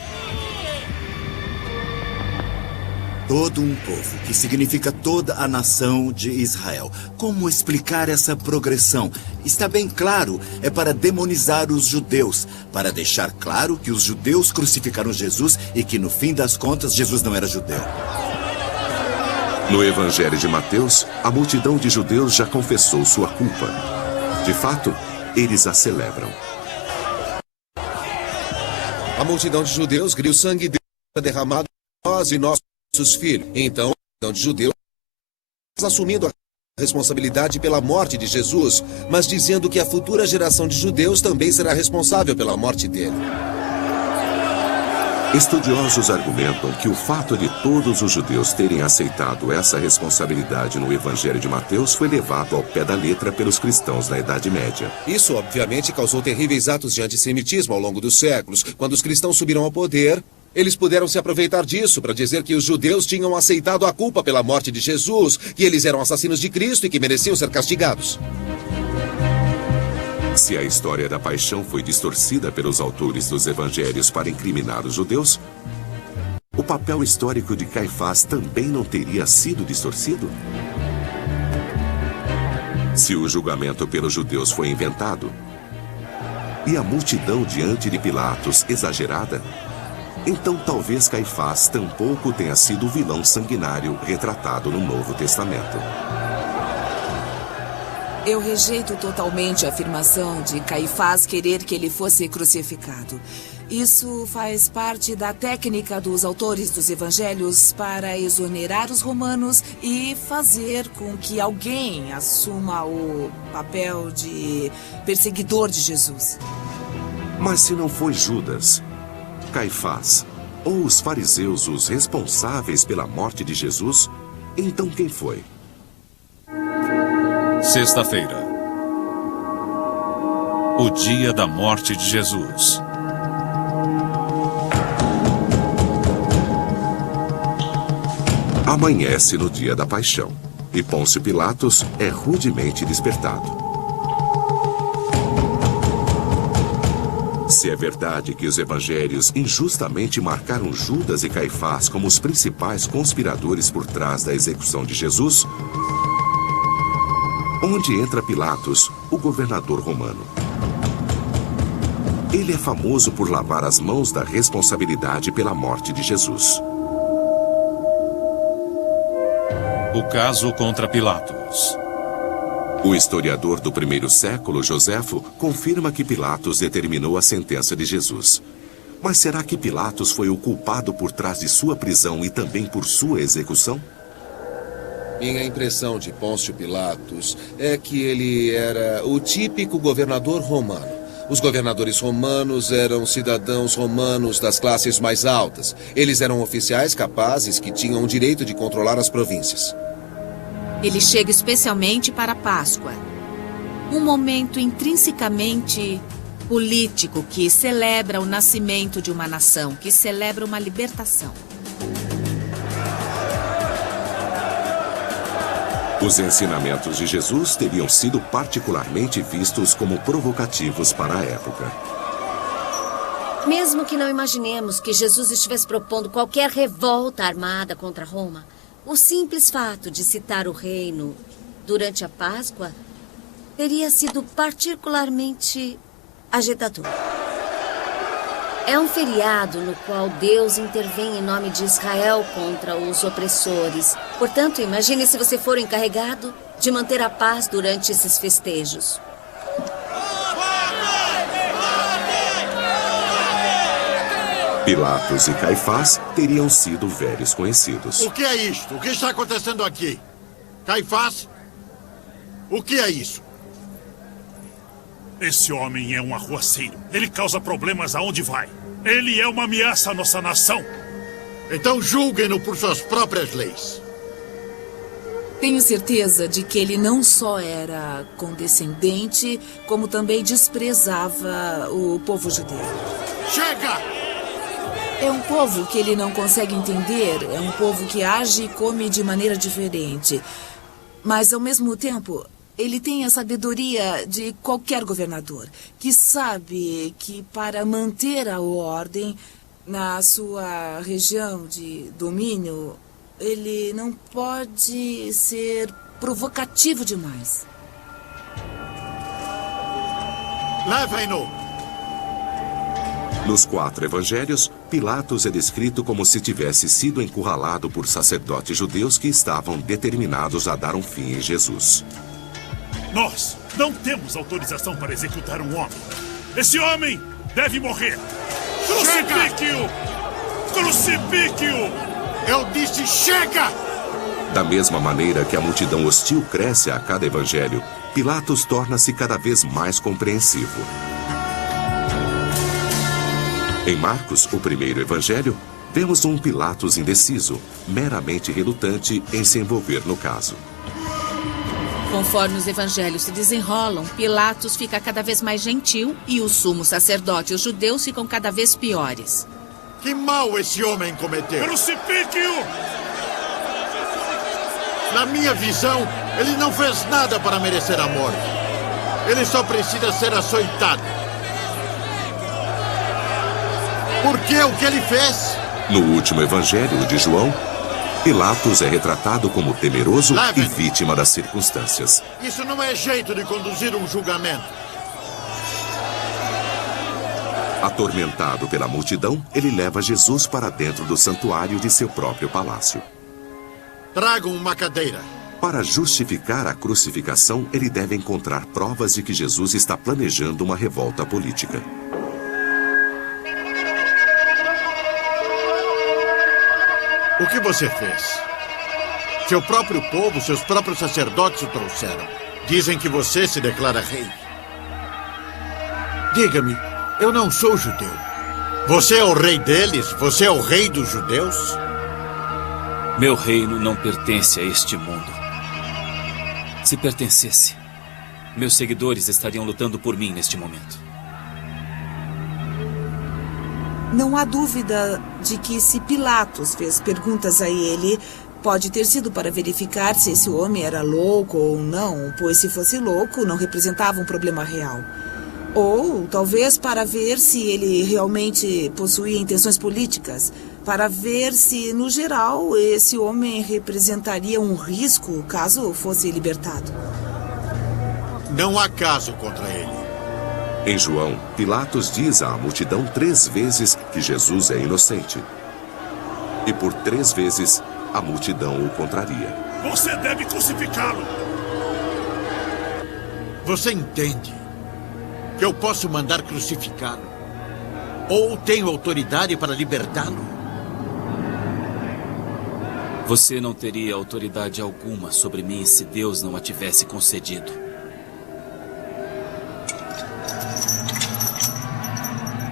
Todo um povo, que significa toda a nação de Israel. Como explicar essa progressão? Está bem claro, é para demonizar os judeus, para deixar claro que os judeus crucificaram Jesus e que, no fim das contas, Jesus não era judeu. No Evangelho de Mateus, a multidão de judeus já confessou sua culpa. De fato, eles a celebram. A multidão de judeus grita: o sangue de Deus é derramado por nós e nossos filhos. Então, a multidão de judeus assumindo a responsabilidade pela morte de Jesus, mas dizendo que a futura geração de judeus também será responsável pela morte dele. Estudiosos argumentam que o fato de todos os judeus terem aceitado essa responsabilidade no Evangelho de Mateus foi levado ao pé da letra pelos cristãos na Idade Média. Isso, obviamente, causou terríveis atos de antissemitismo ao longo dos séculos. Quando os cristãos subiram ao poder, eles puderam se aproveitar disso para dizer que os judeus tinham aceitado a culpa pela morte de Jesus, que eles eram assassinos de Cristo e que mereciam ser castigados. Se a história da paixão foi distorcida pelos autores dos evangelhos para incriminar os judeus, o papel histórico de Caifás também não teria sido distorcido? Se o julgamento pelos judeus foi inventado e a multidão diante de Pilatos exagerada, então talvez Caifás tampouco tenha sido o vilão sanguinário retratado no Novo Testamento. Eu rejeito totalmente a afirmação de Caifás querer que ele fosse crucificado. Isso faz parte da técnica dos autores dos evangelhos para exonerar os romanos e fazer com que alguém assuma o papel de perseguidor de Jesus. Mas se não foi Judas, Caifás ou os fariseus os responsáveis pela morte de Jesus, então quem foi? Sexta-feira. O dia da morte de Jesus. Amanhece no dia da paixão e Pôncio Pilatos é rudemente despertado. Se é verdade que os evangelhos injustamente marcaram Judas e Caifás como os principais conspiradores por trás da execução de Jesus, onde entra Pilatos, o governador romano? Ele é famoso por lavar as mãos da responsabilidade pela morte de Jesus. O caso contra Pilatos. O historiador do primeiro século, Joséfo, confirma que Pilatos determinou a sentença de Jesus. Mas será que Pilatos foi o culpado por trás de sua prisão e também por sua execução? Minha impressão de Pôncio Pilatos é que ele era o típico governador romano. Os governadores romanos eram cidadãos romanos das classes mais altas. Eles eram oficiais capazes que tinham o direito de controlar as províncias. Ele chega especialmente para a Páscoa. Um momento intrinsecamente político que celebra o nascimento de uma nação, que celebra uma libertação. Os ensinamentos de Jesus teriam sido particularmente vistos como provocativos para a época. Mesmo que não imaginemos que Jesus estivesse propondo qualquer revolta armada contra Roma, o simples fato de citar o reino durante a Páscoa teria sido particularmente agitador. É um feriado no qual Deus intervém em nome de Israel contra os opressores. Portanto, imagine se você for encarregado de manter a paz durante esses festejos. Pilatos e Caifás teriam sido velhos conhecidos. O que é isto? O que está acontecendo aqui? Caifás? O que é isso? Esse homem é um arruaceiro. Ele causa problemas aonde vai. Ele é uma ameaça à nossa nação. Então julguem-no por suas próprias leis. Tenho certeza de que ele não só era condescendente, como também desprezava o povo judeu. Chega! É um povo que ele não consegue entender, é um povo que age e come de maneira diferente. Mas, ao mesmo tempo, ele tem a sabedoria de qualquer governador, que sabe que para manter a ordem na sua região de domínio, ele não pode ser provocativo demais. Levem-no! Nos 4 evangelhos, Pilatos é descrito como se tivesse sido encurralado por sacerdotes judeus que estavam determinados a dar um fim em Jesus. Nós não temos autorização para executar um homem. Esse homem deve morrer. Crucifique-o! Crucifique-o! Eu disse chega! Da mesma maneira que a multidão hostil cresce a cada evangelho, Pilatos torna-se cada vez mais compreensivo. Em Marcos, o primeiro evangelho, vemos um Pilatos indeciso, meramente relutante em se envolver no caso. Conforme os evangelhos se desenrolam, Pilatos fica cada vez mais gentil e o sumo sacerdote e os judeus ficam cada vez piores. Que mal esse homem cometeu! Crucifique-o! Na minha visão, ele não fez nada para merecer a morte. Ele só precisa ser açoitado. Por que o que ele fez? No último evangelho de João, Pilatos é retratado como temeroso e vítima das circunstâncias. Isso não é jeito de conduzir um julgamento. Atormentado pela multidão, ele leva Jesus para dentro do santuário de seu próprio palácio. Tragam uma cadeira. Para justificar a crucificação, ele deve encontrar provas de que Jesus está planejando uma revolta política. O que você fez? Seu próprio povo, seus próprios sacerdotes o trouxeram. Dizem que você se declara rei. Diga-me, eu não sou judeu. Você é o rei deles? Você é o rei dos judeus? Meu reino não pertence a este mundo. Se pertencesse, meus seguidores estariam lutando por mim neste momento. Não há dúvida de que se Pilatos fez perguntas a ele, pode ter sido para verificar se esse homem era louco ou não, pois se fosse louco, não representava um problema real. Ou talvez para ver se ele realmente possuía intenções políticas, para ver se, no geral, esse homem representaria um risco caso fosse libertado. Não há caso contra ele. Em João, Pilatos diz à multidão 3 vezes que Jesus é inocente. E por 3 vezes, a multidão o contraria. Você deve crucificá-lo! Você entende que eu posso mandar crucificá-lo? Ou tenho autoridade para libertá-lo? Você não teria autoridade alguma sobre mim se Deus não a tivesse concedido.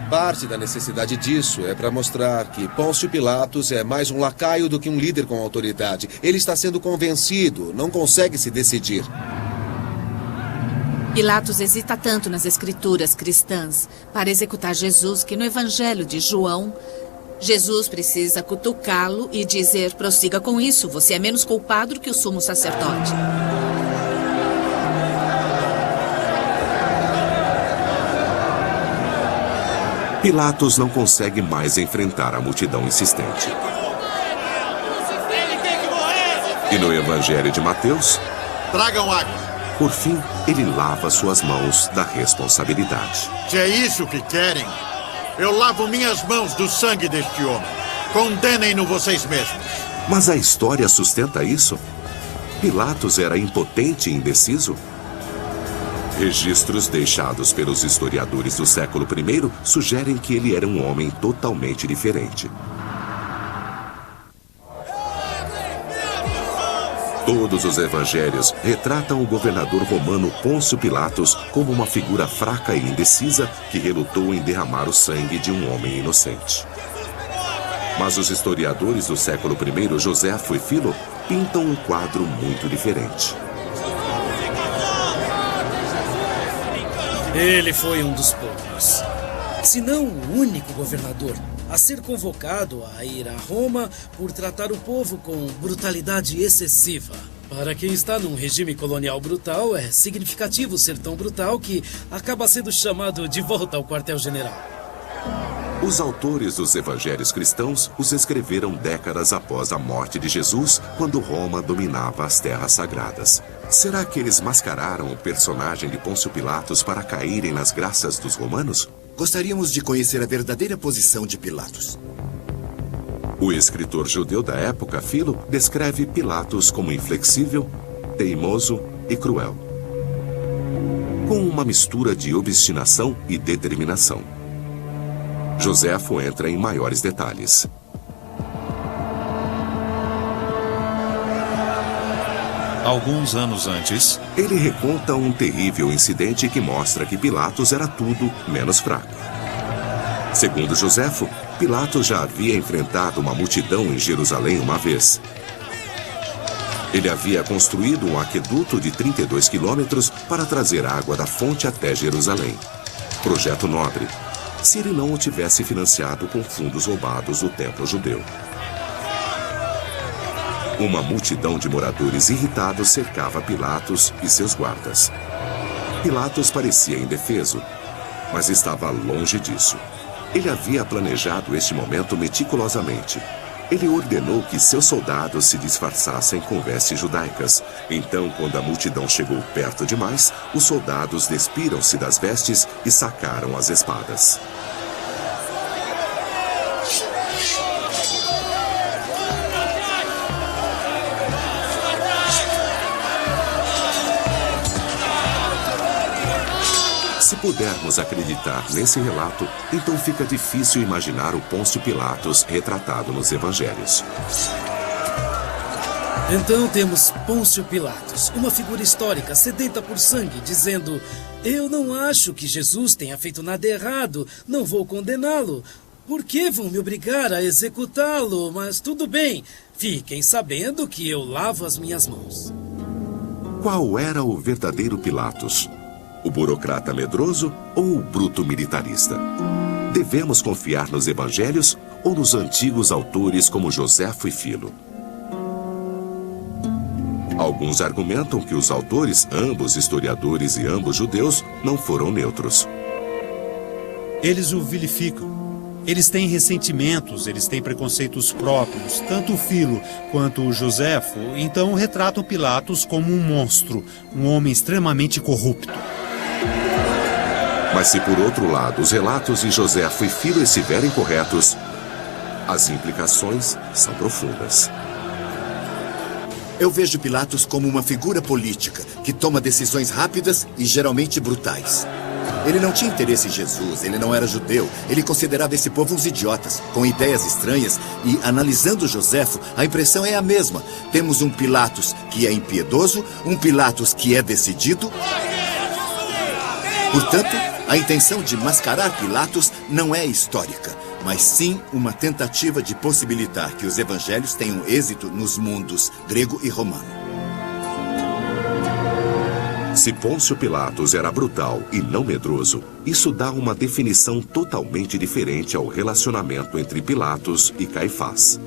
Parte da necessidade disso é para mostrar que Pôncio Pilatos é mais um lacaio do que um líder com autoridade. Ele está sendo convencido, não consegue se decidir. Pilatos hesita tanto nas escrituras cristãs para executar Jesus que no evangelho de João, Jesus precisa cutucá-lo e dizer: prossiga com isso, você é menos culpado do que o sumo sacerdote. Pilatos não consegue mais enfrentar a multidão insistente. E no Evangelho de Mateus, tragam água. Por fim, ele lava suas mãos da responsabilidade. Se é isso que querem, eu lavo minhas mãos do sangue deste homem. Condenem-no vocês mesmos. Mas a história sustenta isso? Pilatos era impotente e indeciso? Registros deixados pelos historiadores do século I sugerem que ele era um homem totalmente diferente. Todos os evangelhos retratam o governador romano Pôncio Pilatos como uma figura fraca e indecisa que relutou em derramar o sangue de um homem inocente. Mas os historiadores do século I, Joséfo e Filo, pintam um quadro muito diferente. Ele foi um dos poucos, se não o único governador a ser convocado a ir a Roma por tratar o povo com brutalidade excessiva. Para quem está num regime colonial brutal, é significativo ser tão brutal que acaba sendo chamado de volta ao quartel-general. Os autores dos evangelhos cristãos os escreveram décadas após a morte de Jesus, quando Roma dominava as terras sagradas. Será que eles mascararam o personagem de Pôncio Pilatos para caírem nas graças dos romanos? Gostaríamos de conhecer a verdadeira posição de Pilatos. O escritor judeu da época, Filo, descreve Pilatos como inflexível, teimoso e cruel, com uma mistura de obstinação e determinação. Joséfo entra em maiores detalhes. Alguns anos antes, ele reconta um terrível incidente que mostra que Pilatos era tudo menos fraco. Segundo Joséfo, Pilatos já havia enfrentado uma multidão em Jerusalém uma vez. Ele havia construído um aqueduto de 32 quilômetros para trazer água da fonte até Jerusalém. Projeto nobre, se ele não o tivesse financiado com fundos roubados do templo judeu. Uma multidão de moradores irritados cercava Pilatos e seus guardas. Pilatos parecia indefeso, mas estava longe disso. Ele havia planejado este momento meticulosamente. Ele ordenou que seus soldados se disfarçassem com vestes judaicas. Então, quando a multidão chegou perto demais, os soldados despiram-se das vestes e sacaram as espadas. Se pudermos acreditar nesse relato, então fica difícil imaginar o Pôncio Pilatos retratado nos evangelhos. Então temos Pôncio Pilatos, uma figura histórica sedenta por sangue, dizendo: eu não acho que Jesus tenha feito nada errado, não vou condená-lo. Por que vão me obrigar a executá-lo? Mas tudo bem, fiquem sabendo que eu lavo as minhas mãos. Qual era o verdadeiro Pilatos? O burocrata medroso ou o bruto militarista? Devemos confiar nos evangelhos ou nos antigos autores como Joséfo e Filo? Alguns argumentam que os autores, ambos historiadores e ambos judeus, não foram neutros. Eles o vilificam. Eles têm ressentimentos, eles têm preconceitos próprios. Tanto o Filo quanto o Joséfo, então, retratam Pilatos como um monstro, um homem extremamente corrupto. Mas se, por outro lado, os relatos de Joséfo e Filo estiverem corretos, as implicações são profundas. Eu vejo Pilatos como uma figura política que toma decisões rápidas e geralmente brutais. Ele não tinha interesse em Jesus, ele não era judeu, ele considerava esse povo uns idiotas, com ideias estranhas, e, analisando Joséfo, a impressão é a mesma. Temos um Pilatos que é impiedoso, um Pilatos que é decidido. Portanto, a intenção de mascarar Pilatos não é histórica, mas sim uma tentativa de possibilitar que os evangelhos tenham êxito nos mundos grego e romano. Se Pôncio Pilatos era brutal e não medroso, isso dá uma definição totalmente diferente ao relacionamento entre Pilatos e Caifás.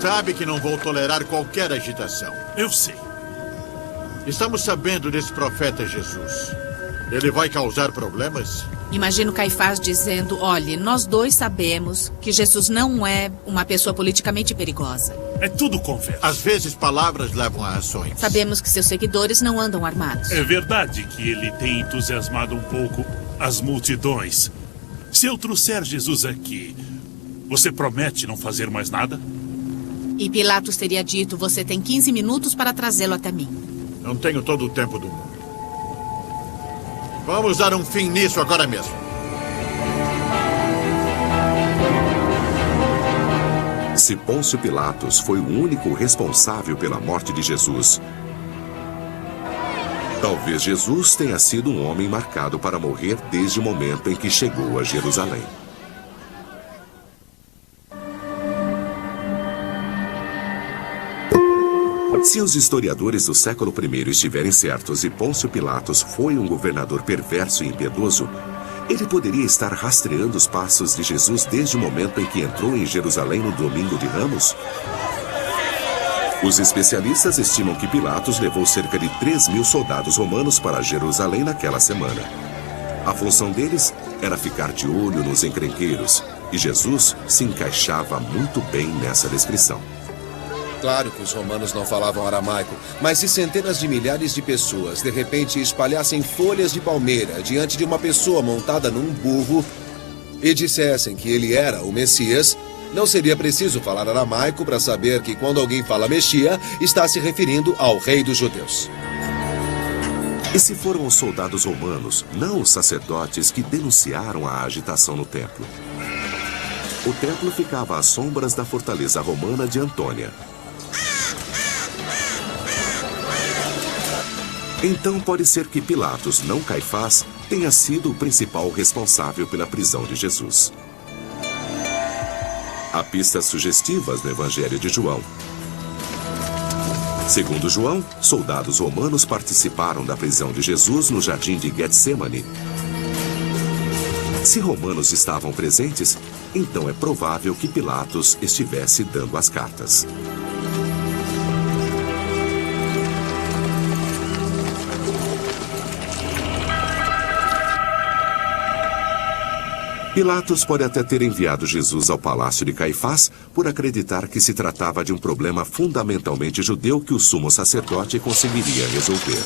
Sabe que não vou tolerar qualquer agitação. Eu sei. Estamos sabendo desse profeta Jesus. Ele vai causar problemas? Imagino Caifás dizendo: olhe, nós dois sabemos que Jesus não é uma pessoa politicamente perigosa. É tudo conversa. Às vezes palavras levam a ações. Sabemos que seus seguidores não andam armados. É verdade que ele tem entusiasmado um pouco as multidões. Se eu trouxer Jesus aqui, você promete não fazer mais nada? E Pilatos teria dito: você tem 15 minutos para trazê-lo até mim. Não tenho todo o tempo do mundo. Vamos dar um fim nisso agora mesmo. Se Pôncio Pilatos foi o único responsável pela morte de Jesus, talvez Jesus tenha sido um homem marcado para morrer desde o momento em que chegou a Jerusalém. Se os historiadores do século I estiverem certos e Pôncio Pilatos foi um governador perverso e impiedoso, ele poderia estar rastreando os passos de Jesus desde o momento em que entrou em Jerusalém no domingo de Ramos? Os especialistas estimam que Pilatos levou cerca de 3.000 soldados romanos para Jerusalém naquela semana. A função deles era ficar de olho nos encrenqueiros, e Jesus se encaixava muito bem nessa descrição. Claro que os romanos não falavam aramaico, mas se centenas de milhares de pessoas de repente espalhassem folhas de palmeira diante de uma pessoa montada num burro e dissessem que ele era o Messias, não seria preciso falar aramaico para saber que quando alguém fala Messias, está se referindo ao rei dos judeus. E se foram os soldados romanos, não os sacerdotes, que denunciaram a agitação no templo? O templo ficava às sombras da fortaleza romana de Antônia. Então pode ser que Pilatos, não Caifás, tenha sido o principal responsável pela prisão de Jesus. Há pistas sugestivas no Evangelho de João. Segundo João, soldados romanos participaram da prisão de Jesus no jardim de Getsemane. Se romanos estavam presentes, então é provável que Pilatos estivesse dando as cartas. Pilatos pode até ter enviado Jesus ao palácio de Caifás por acreditar que se tratava de um problema fundamentalmente judeu que o sumo sacerdote conseguiria resolver.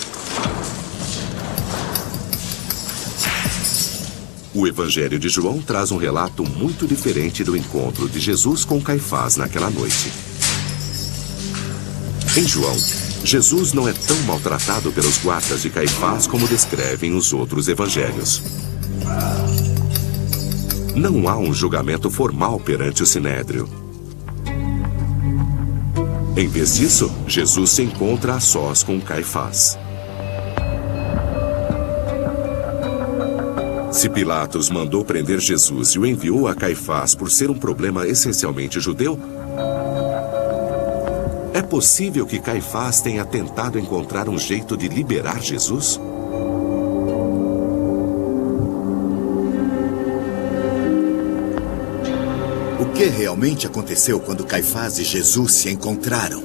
O Evangelho de João traz um relato muito diferente do encontro de Jesus com Caifás naquela noite. Em João, Jesus não é tão maltratado pelos guardas de Caifás como descrevem os outros evangelhos. Não há um julgamento formal perante o Sinédrio. Em vez disso, Jesus se encontra a sós com Caifás. Se Pilatos mandou prender Jesus e o enviou a Caifás por ser um problema essencialmente judeu, é possível que Caifás tenha tentado encontrar um jeito de liberar Jesus? O que realmente aconteceu quando Caifás e Jesus se encontraram?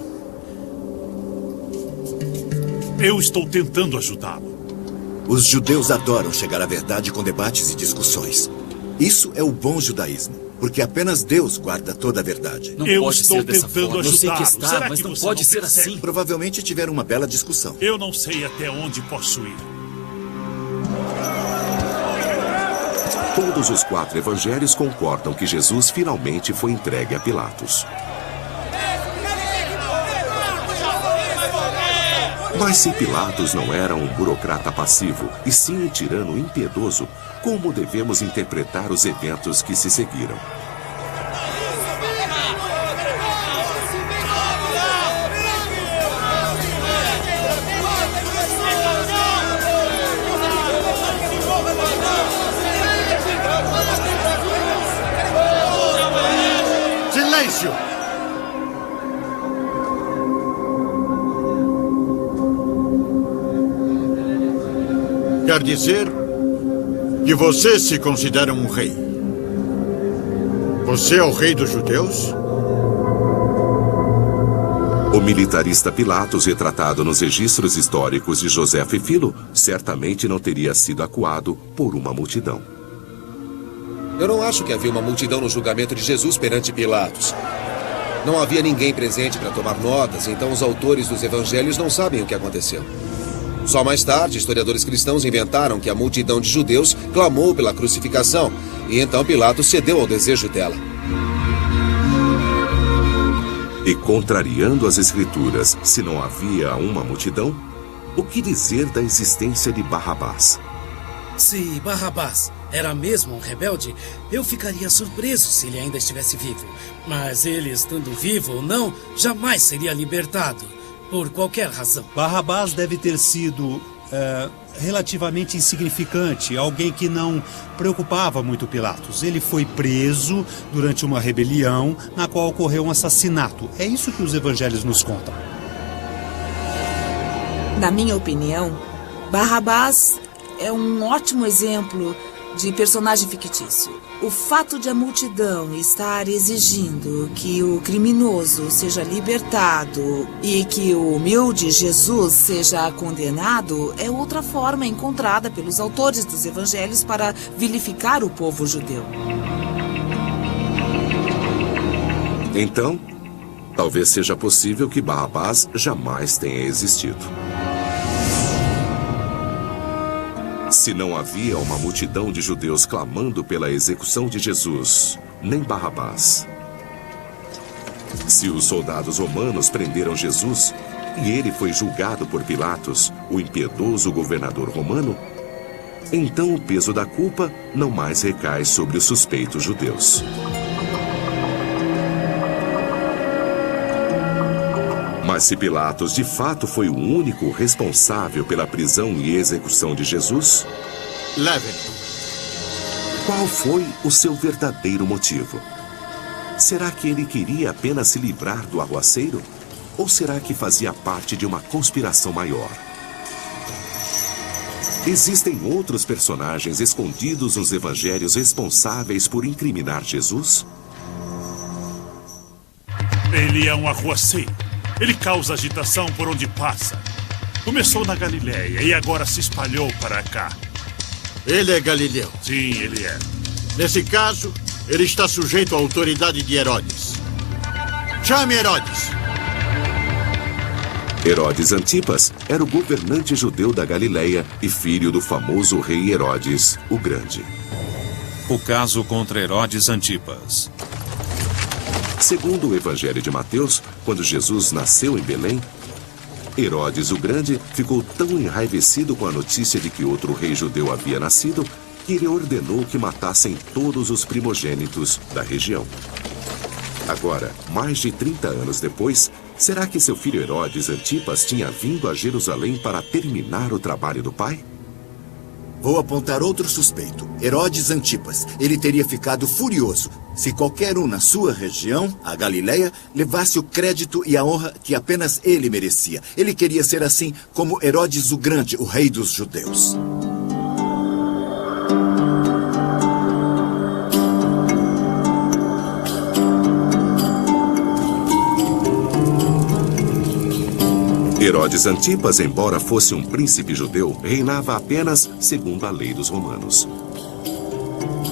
Eu estou tentando ajudá-lo. Os judeus adoram chegar à verdade com debates e discussões. Isso é o bom judaísmo, porque apenas Deus guarda toda a verdade. Não pode ser dessa forma. Eu sei que está, mas não pode ser assim. Provavelmente tiveram uma bela discussão. Eu não sei até onde posso ir. Todos os 4 evangelhos concordam que Jesus finalmente foi entregue a Pilatos. Mas se Pilatos não era um burocrata passivo, e sim um tirano impiedoso, como devemos interpretar os eventos que se seguiram? Silêncio! Quer dizer que você se considera um rei. Você é o rei dos judeus? O militarista Pilatos, retratado nos registros históricos de Joséfo e Filo, certamente não teria sido acuado por uma multidão. Eu não acho que havia uma multidão no julgamento de Jesus perante Pilatos. Não havia ninguém presente para tomar notas, então os autores dos evangelhos não sabem o que aconteceu. Só mais tarde, historiadores cristãos inventaram que a multidão de judeus clamou pela crucificação, e então Pilatos cedeu ao desejo dela. E contrariando as escrituras, se não havia uma multidão, o que dizer da existência de Barrabás? Se Barrabás era mesmo um rebelde, eu ficaria surpreso se ele ainda estivesse vivo. Mas ele, estando vivo ou não, jamais seria libertado, por qualquer razão. Barrabás deve ter sido relativamente insignificante, alguém que não preocupava muito Pilatos. Ele foi preso durante uma rebelião na qual ocorreu um assassinato. É isso que os evangelhos nos contam. Na minha opinião, Barrabás é um ótimo exemplo de personagem fictício. O fato de a multidão estar exigindo que o criminoso seja libertado e que o humilde Jesus seja condenado é outra forma encontrada pelos autores dos evangelhos para vilificar o povo judeu. Então, talvez seja possível que Barrabás jamais tenha existido. Se não havia uma multidão de judeus clamando pela execução de Jesus, nem Barrabás. Se os soldados romanos prenderam Jesus e ele foi julgado por Pilatos, o impiedoso governador romano, então o peso da culpa não mais recai sobre os suspeitos judeus. Mas se Pilatos de fato foi o único responsável pela prisão e execução de Jesus, leve-no. Qual foi o seu verdadeiro motivo? Será que ele queria apenas se livrar do arruaceiro? Ou será que fazia parte de uma conspiração maior? Existem outros personagens escondidos nos evangelhos responsáveis por incriminar Jesus? Ele é um arruaceiro. Ele causa agitação por onde passa. Começou na Galileia e agora se espalhou para cá. Ele é galileu. Sim, ele é. Nesse caso, ele está sujeito à autoridade de Herodes. Chame Herodes. Herodes Antipas era o governante judeu da Galileia e filho do famoso rei Herodes, o Grande. O caso contra Herodes Antipas. Segundo o Evangelho de Mateus, quando Jesus nasceu em Belém, Herodes o Grande ficou tão enraivecido com a notícia de que outro rei judeu havia nascido que ele ordenou que matassem todos os primogênitos da região. Agora, mais de 30 anos depois, será que seu filho Herodes Antipas tinha vindo a Jerusalém para terminar o trabalho do pai? Vou apontar outro suspeito, Herodes Antipas. Ele teria ficado furioso se qualquer um na sua região, a Galileia, levasse o crédito e a honra que apenas ele merecia. Ele queria ser assim como Herodes o Grande, o rei dos judeus. Herodes Antipas, embora fosse um príncipe judeu, reinava apenas segundo a lei dos romanos.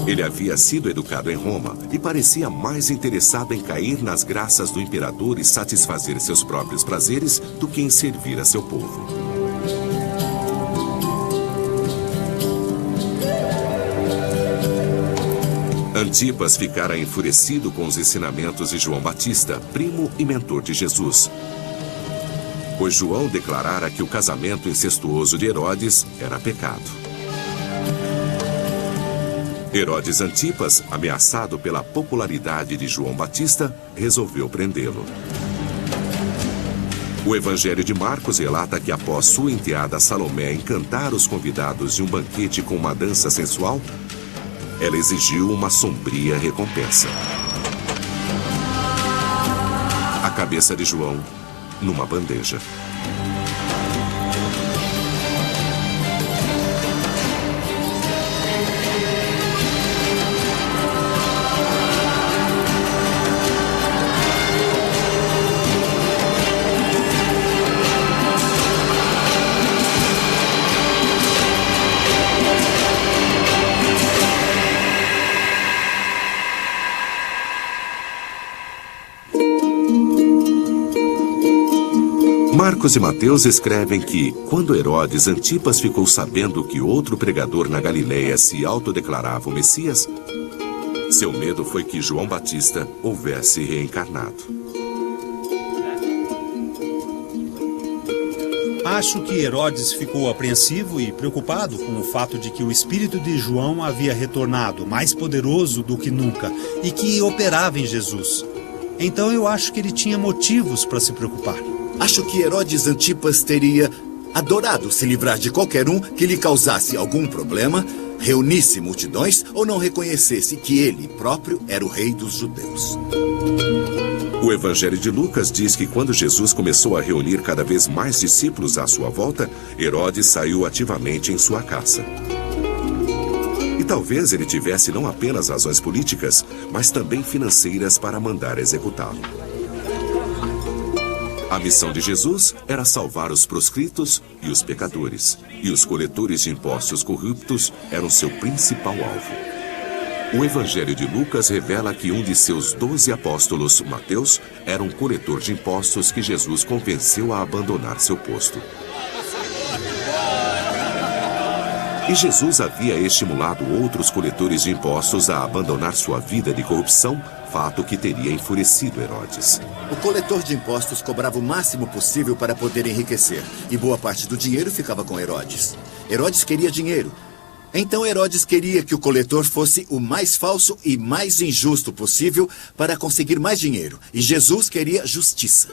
Ele havia sido educado em Roma e parecia mais interessado em cair nas graças do imperador e satisfazer seus próprios prazeres do que em servir a seu povo. Antipas ficara enfurecido com os ensinamentos de João Batista, primo e mentor de Jesus, pois João declarara que o casamento incestuoso de Herodes era pecado. Herodes Antipas, ameaçado pela popularidade de João Batista, resolveu prendê-lo. O Evangelho de Marcos relata que após sua enteada Salomé encantar os convidados de um banquete com uma dança sensual, ela exigiu uma sombria recompensa. A cabeça de João numa bandeja. Marcos e Mateus escrevem que, quando Herodes Antipas ficou sabendo que outro pregador na Galileia se autodeclarava o Messias, seu medo foi que João Batista houvesse reencarnado. Acho que Herodes ficou apreensivo e preocupado com o fato de que o espírito de João havia retornado, mais poderoso do que nunca, e que operava em Jesus. Então eu acho que ele tinha motivos para se preocupar. Acho que Herodes Antipas teria adorado se livrar de qualquer um que lhe causasse algum problema, reunisse multidões ou não reconhecesse que ele próprio era o rei dos judeus. O Evangelho de Lucas diz que quando Jesus começou a reunir cada vez mais discípulos à sua volta, Herodes saiu ativamente em sua caça. E talvez ele tivesse não apenas razões políticas, mas também financeiras para mandar executá-lo. A missão de Jesus era salvar os proscritos e os pecadores, e os coletores de impostos corruptos eram seu principal alvo. O Evangelho de Lucas revela que um de seus 12 apóstolos, Mateus, era um coletor de impostos que Jesus convenceu a abandonar seu posto. E Jesus havia estimulado outros coletores de impostos a abandonar sua vida de corrupção, fato que teria enfurecido Herodes. O coletor de impostos cobrava o máximo possível para poder enriquecer, e boa parte do dinheiro ficava com Herodes. Herodes queria dinheiro. Então Herodes queria que o coletor fosse o mais falso e mais injusto possível para conseguir mais dinheiro. E Jesus queria justiça.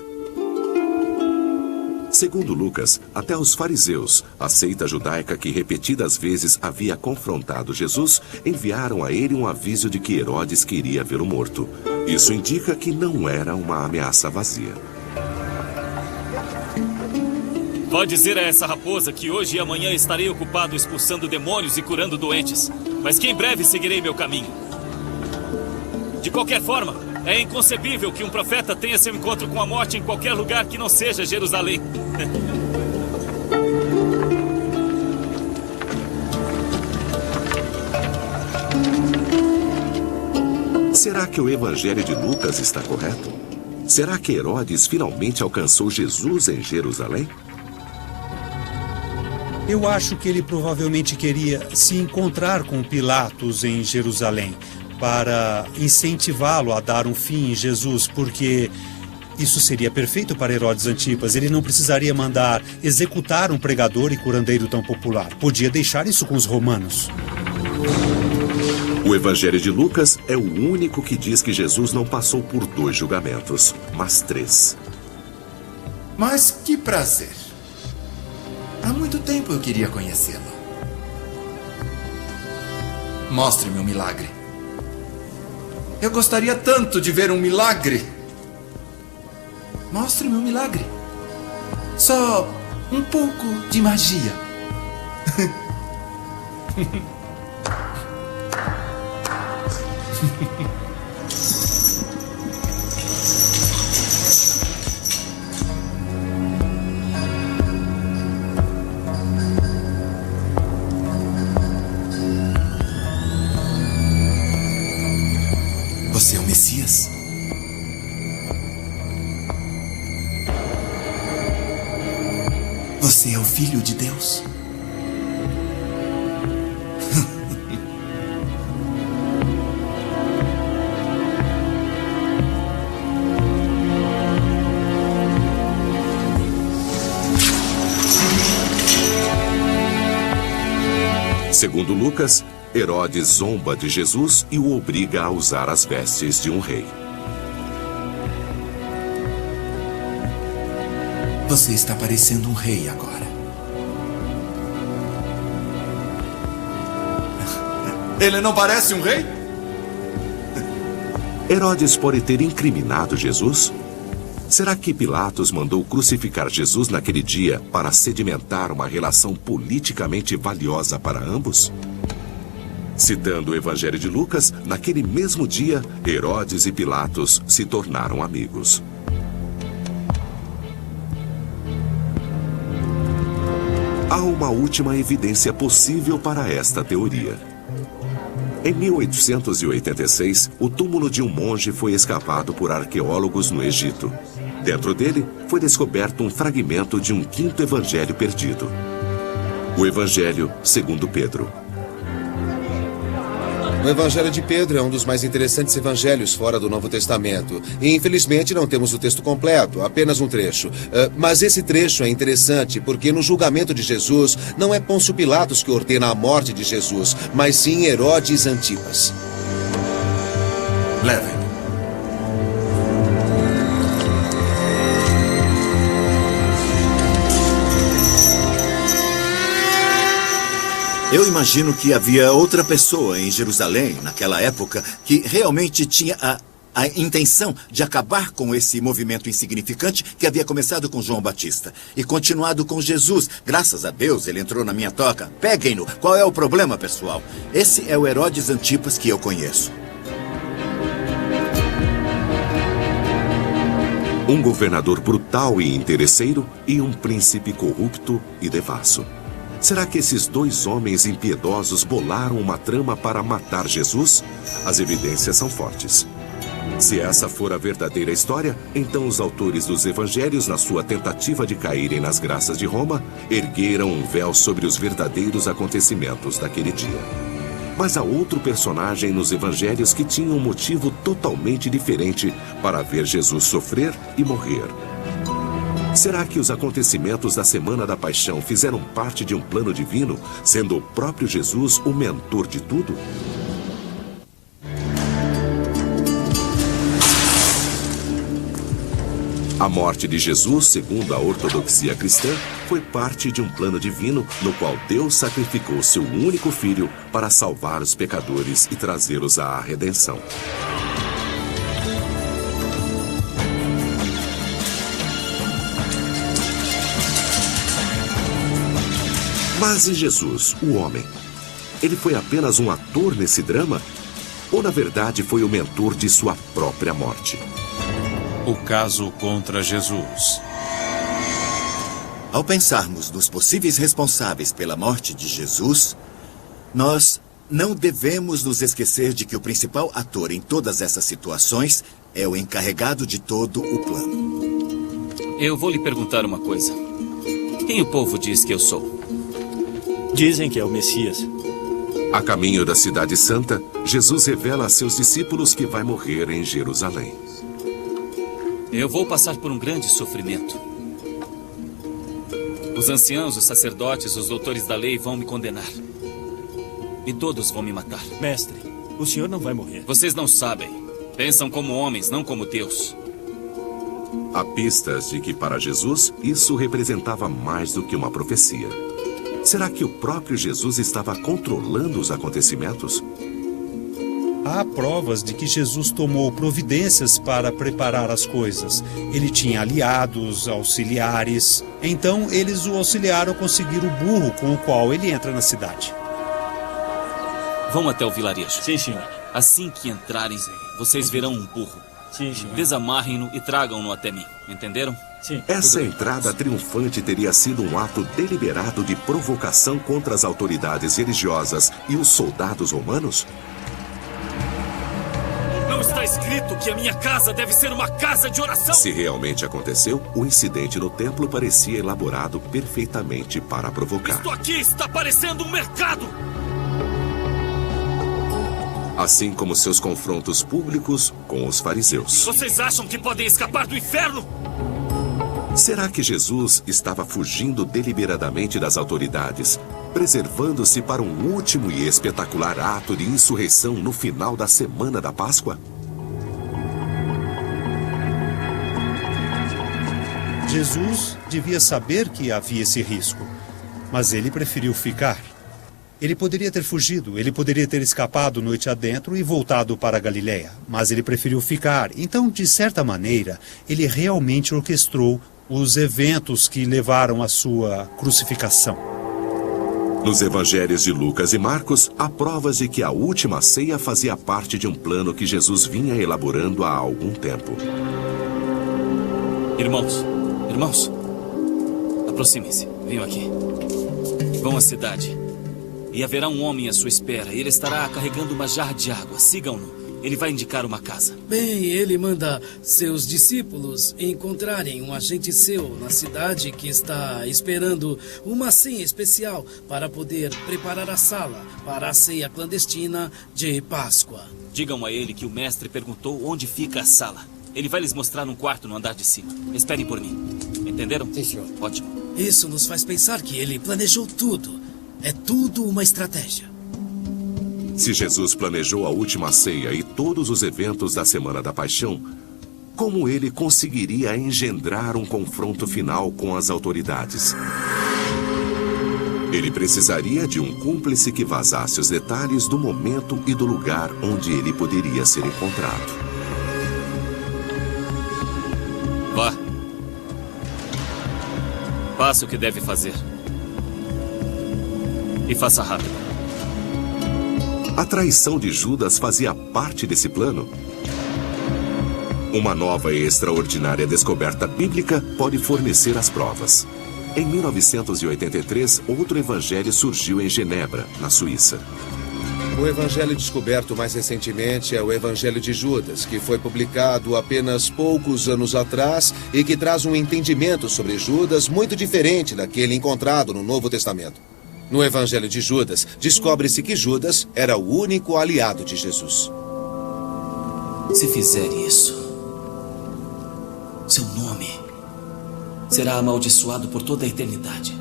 Segundo Lucas, até os fariseus, a seita judaica que repetidas vezes havia confrontado Jesus, enviaram a ele um aviso de que Herodes queria vê-lo morto. Isso indica que não era uma ameaça vazia. Pode dizer a essa raposa que hoje e amanhã estarei ocupado expulsando demônios e curando doentes, mas que em breve seguirei meu caminho. De qualquer forma, é inconcebível que um profeta tenha seu encontro com a morte em qualquer lugar que não seja Jerusalém. Será que o Evangelho de Lucas está correto? Será que Herodes finalmente alcançou Jesus em Jerusalém? Eu acho que ele provavelmente queria se encontrar com Pilatos em Jerusalém para incentivá-lo a dar um fim em Jesus, porque isso seria perfeito para Herodes Antipas. Ele não precisaria mandar executar um pregador e curandeiro tão popular. Podia deixar isso com os romanos. O Evangelho de Lucas é o único que diz que Jesus não passou por 2 julgamentos, mas 3. Mas que prazer. Há muito tempo eu queria conhecê-lo. Mostre-me um milagre. Eu gostaria tanto de ver um milagre. Mostre-me um milagre. Só um pouco de magia. Você é o Messias? Você é o Filho de Deus? Segundo Lucas, Herodes zomba de Jesus e o obriga a usar as vestes de um rei. Você está parecendo um rei agora. Ele não parece um rei? Herodes pode ter incriminado Jesus? Será que Pilatos mandou crucificar Jesus naquele dia para sedimentar uma relação politicamente valiosa para ambos? Citando o Evangelho de Lucas, naquele mesmo dia, Herodes e Pilatos se tornaram amigos. Há uma última evidência possível para esta teoria. Em 1886, o túmulo de um monge foi escavado por arqueólogos no Egito. Dentro dele, foi descoberto um fragmento de um 5º evangelho perdido. O Evangelho segundo Pedro. O Evangelho de Pedro é um dos mais interessantes evangelhos fora do Novo Testamento. E, infelizmente, não temos o texto completo, apenas um trecho. Mas esse trecho é interessante porque no julgamento de Jesus, não é Pôncio Pilatos que ordena a morte de Jesus, mas sim Herodes Antipas. Levem. Eu imagino que havia outra pessoa em Jerusalém, naquela época, que realmente tinha a a intenção de acabar com esse movimento insignificante que havia começado com João Batista e continuado com Jesus. Graças a Deus, ele entrou na minha toca. Peguem-no. Qual é o problema, pessoal? Esse é o Herodes Antipas que eu conheço. Um governador brutal e interesseiro e um príncipe corrupto e devasso. Será que esses dois homens impiedosos bolaram uma trama para matar Jesus? As evidências são fortes. Se essa for a verdadeira história, então os autores dos evangelhos, na sua tentativa de caírem nas graças de Roma, ergueram um véu sobre os verdadeiros acontecimentos daquele dia. Mas há outro personagem nos evangelhos que tinha um motivo totalmente diferente para ver Jesus sofrer e morrer. Será que os acontecimentos da Semana da Paixão fizeram parte de um plano divino, sendo o próprio Jesus o mentor de tudo? A morte de Jesus, segundo a ortodoxia cristã, foi parte de um plano divino no qual Deus sacrificou seu único filho para salvar os pecadores e trazê-los à redenção. Mas e Jesus, o homem? Ele foi apenas um ator nesse drama? Ou, na verdade, foi o mentor de sua própria morte? O caso contra Jesus. Ao pensarmos nos possíveis responsáveis pela morte de Jesus, nós não devemos nos esquecer de que o principal ator em todas essas situações é o encarregado de todo o plano. Eu vou lhe perguntar uma coisa. Quem o povo diz que eu sou? Dizem que é o Messias. A caminho da Cidade Santa, Jesus revela a seus discípulos que vai morrer em Jerusalém. Eu vou passar por um grande sofrimento. Os anciãos, os sacerdotes, os doutores da lei vão me condenar. E todos vão me matar. Mestre, o senhor não vai morrer. Vocês não sabem. Pensam como homens, não como Deus. Há pistas de que, para Jesus, isso representava mais do que uma profecia. Será que o próprio Jesus estava controlando os acontecimentos? Há provas de que Jesus tomou providências para preparar as coisas. Ele tinha aliados, auxiliares. Então, eles o auxiliaram a conseguir o burro com o qual ele entra na cidade. Vão até o vilarejo. Sim, senhor. Assim que entrarem, vocês verão um burro. Sim, senhor. Desamarrem-no e tragam-no até mim. Entenderam? Sim. Essa entrada triunfante teria sido um ato deliberado de provocação contra as autoridades religiosas e os soldados romanos? Não está escrito que a minha casa deve ser uma casa de oração? Se realmente aconteceu, o incidente no templo parecia elaborado perfeitamente para provocar. Isto aqui está parecendo um mercado! Assim como seus confrontos públicos com os fariseus. Vocês acham que podem escapar do inferno? Será que Jesus estava fugindo deliberadamente das autoridades, preservando-se para um último e espetacular ato de insurreição no final da Semana da Páscoa? Jesus devia saber que havia esse risco, mas ele preferiu ficar. Ele poderia ter fugido, ele poderia ter escapado noite adentro e voltado para a Galileia, mas ele preferiu ficar. Então, de certa maneira, ele realmente orquestrou os eventos que levaram à sua crucificação. Nos evangelhos de Lucas e Marcos, há provas de que a última ceia fazia parte de um plano que Jesus vinha elaborando há algum tempo. Irmãos, aproximem-se, venham aqui. Vão à cidade. E haverá um homem à sua espera. Ele estará carregando uma jarra de água. Sigam-no. Ele vai indicar uma casa. Bem, ele manda seus discípulos encontrarem um agente seu na cidade que está esperando uma ceia especial para poder preparar a sala para a ceia clandestina de Páscoa. Digam a ele que o mestre perguntou onde fica a sala. Ele vai lhes mostrar um quarto no andar de cima. Esperem por mim. Entenderam? Sim, senhor. Ótimo. Isso nos faz pensar que ele planejou tudo. É tudo uma estratégia. Se Jesus planejou a última ceia e todos os eventos da Semana da Paixão, como ele conseguiria engendrar um confronto final com as autoridades? Ele precisaria de um cúmplice que vazasse os detalhes do momento e do lugar onde ele poderia ser encontrado. Faça o que deve fazer. E faça rápido. A traição de Judas fazia parte desse plano? Uma nova e extraordinária descoberta bíblica pode fornecer as provas. Em 1983, outro evangelho surgiu em Genebra, na Suíça. O evangelho descoberto mais recentemente é o Evangelho de Judas, que foi publicado apenas poucos anos atrás e que traz um entendimento sobre Judas muito diferente daquele encontrado no Novo Testamento. No Evangelho de Judas, descobre-se que Judas era o único aliado de Jesus. Se fizer isso, seu nome será amaldiçoado por toda a eternidade.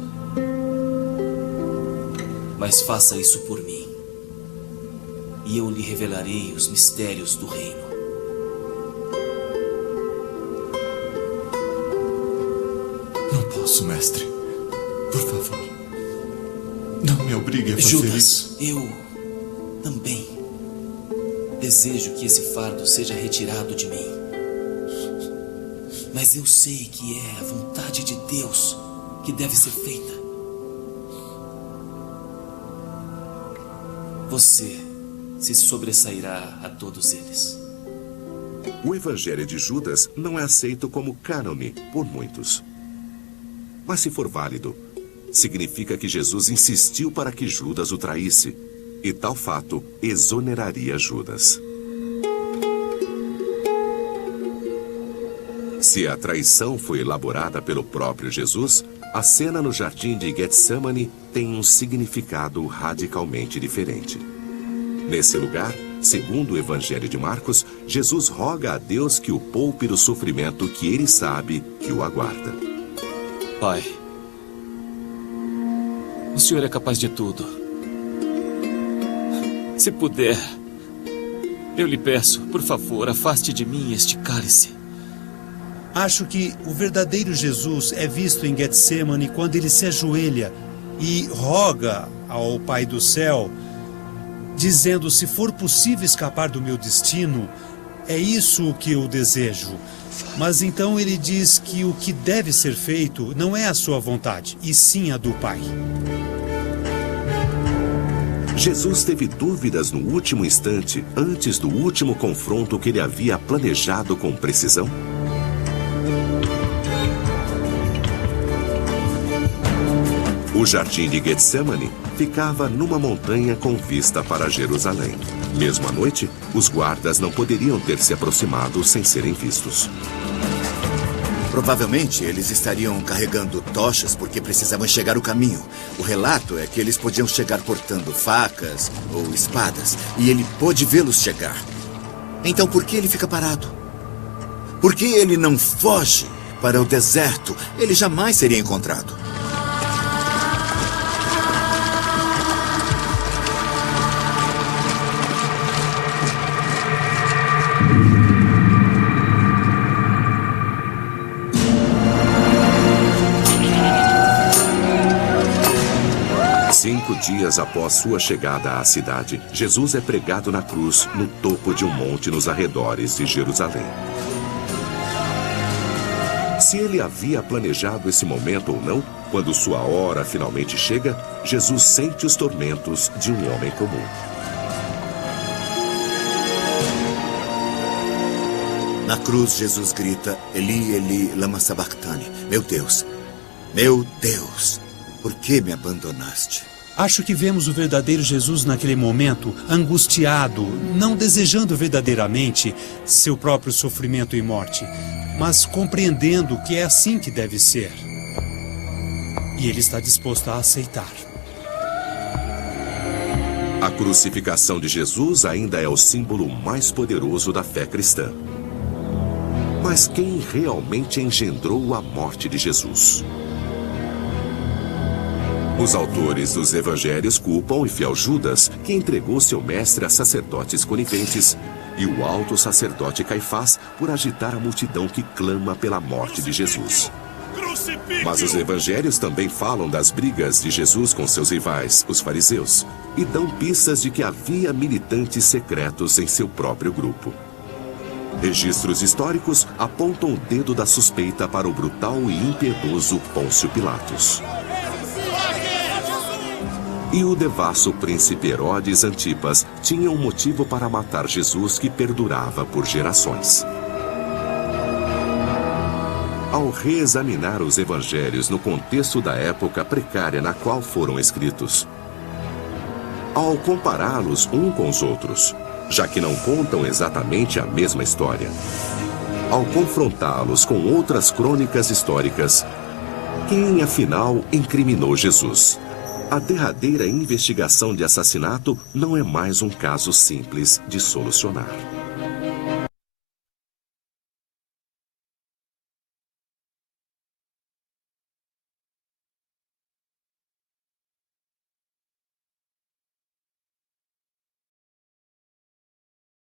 Mas faça isso por mim, e eu lhe revelarei os mistérios do reino. Não posso, mestre. Por favor. Não me obrigue a fazer isso. Judas, eu também desejo que esse fardo seja retirado de mim. Mas eu sei que é a vontade de Deus que deve ser feita. Você se sobressairá a todos eles. O Evangelho de Judas não é aceito como cânone por muitos. Mas se for válido, significa que Jesus insistiu para que Judas o traísse, e tal fato exoneraria Judas. Se a traição foi elaborada pelo próprio Jesus, a cena no jardim de Getsemane tem um significado radicalmente diferente. Nesse lugar, segundo o Evangelho de Marcos, Jesus roga a Deus que o poupe do sofrimento que ele sabe que o aguarda. Pai, o Senhor é capaz de tudo. Se puder, eu lhe peço, por favor, afaste de mim este cálice. Acho que o verdadeiro Jesus é visto em Getsemane quando ele se ajoelha e roga ao Pai do céu, dizendo: se for possível escapar do meu destino, é isso o que eu desejo. Mas então ele diz que o que deve ser feito não é a sua vontade, e sim a do Pai. Jesus teve dúvidas no último instante, antes do último confronto que ele havia planejado com precisão? O jardim de Getsemane ficava numa montanha com vista para Jerusalém. Mesmo à noite, os guardas não poderiam ter se aproximado sem serem vistos. Provavelmente eles estariam carregando tochas porque precisavam enxergar o caminho. O relato é que eles podiam chegar portando facas ou espadas, e ele pôde vê-los chegar. Então por que ele fica parado? Por que ele não foge para o deserto? Ele jamais seria encontrado. Dias após sua chegada à cidade, Jesus é pregado na cruz no topo de um monte nos arredores de Jerusalém. Se ele havia planejado esse momento ou não, quando sua hora finalmente chega, Jesus sente os tormentos de um homem comum. Na cruz, Jesus grita: Eli, Eli, lama sabachthani. Meu Deus, por que me abandonaste? Acho que vemos o verdadeiro Jesus naquele momento, angustiado, não desejando verdadeiramente seu próprio sofrimento e morte, mas compreendendo que é assim que deve ser. E ele está disposto a aceitar. A crucificação de Jesus ainda é o símbolo mais poderoso da fé cristã. Mas quem realmente engendrou a morte de Jesus? Os autores dos evangelhos culpam o infiel Judas, que entregou seu mestre a sacerdotes coniventes, e o alto sacerdote Caifás por agitar a multidão que clama pela morte de Jesus. Mas os evangelhos também falam das brigas de Jesus com seus rivais, os fariseus, e dão pistas de que havia militantes secretos em seu próprio grupo. Registros históricos apontam o dedo da suspeita para o brutal e impiedoso Pôncio Pilatos. E o devasso príncipe Herodes Antipas tinha um motivo para matar Jesus que perdurava por gerações. Ao reexaminar os evangelhos no contexto da época precária na qual foram escritos, ao compará-los um com os outros, já que não contam exatamente a mesma história, ao confrontá-los com outras crônicas históricas, quem afinal incriminou Jesus? A derradeira investigação de assassinato não é mais um caso simples de solucionar.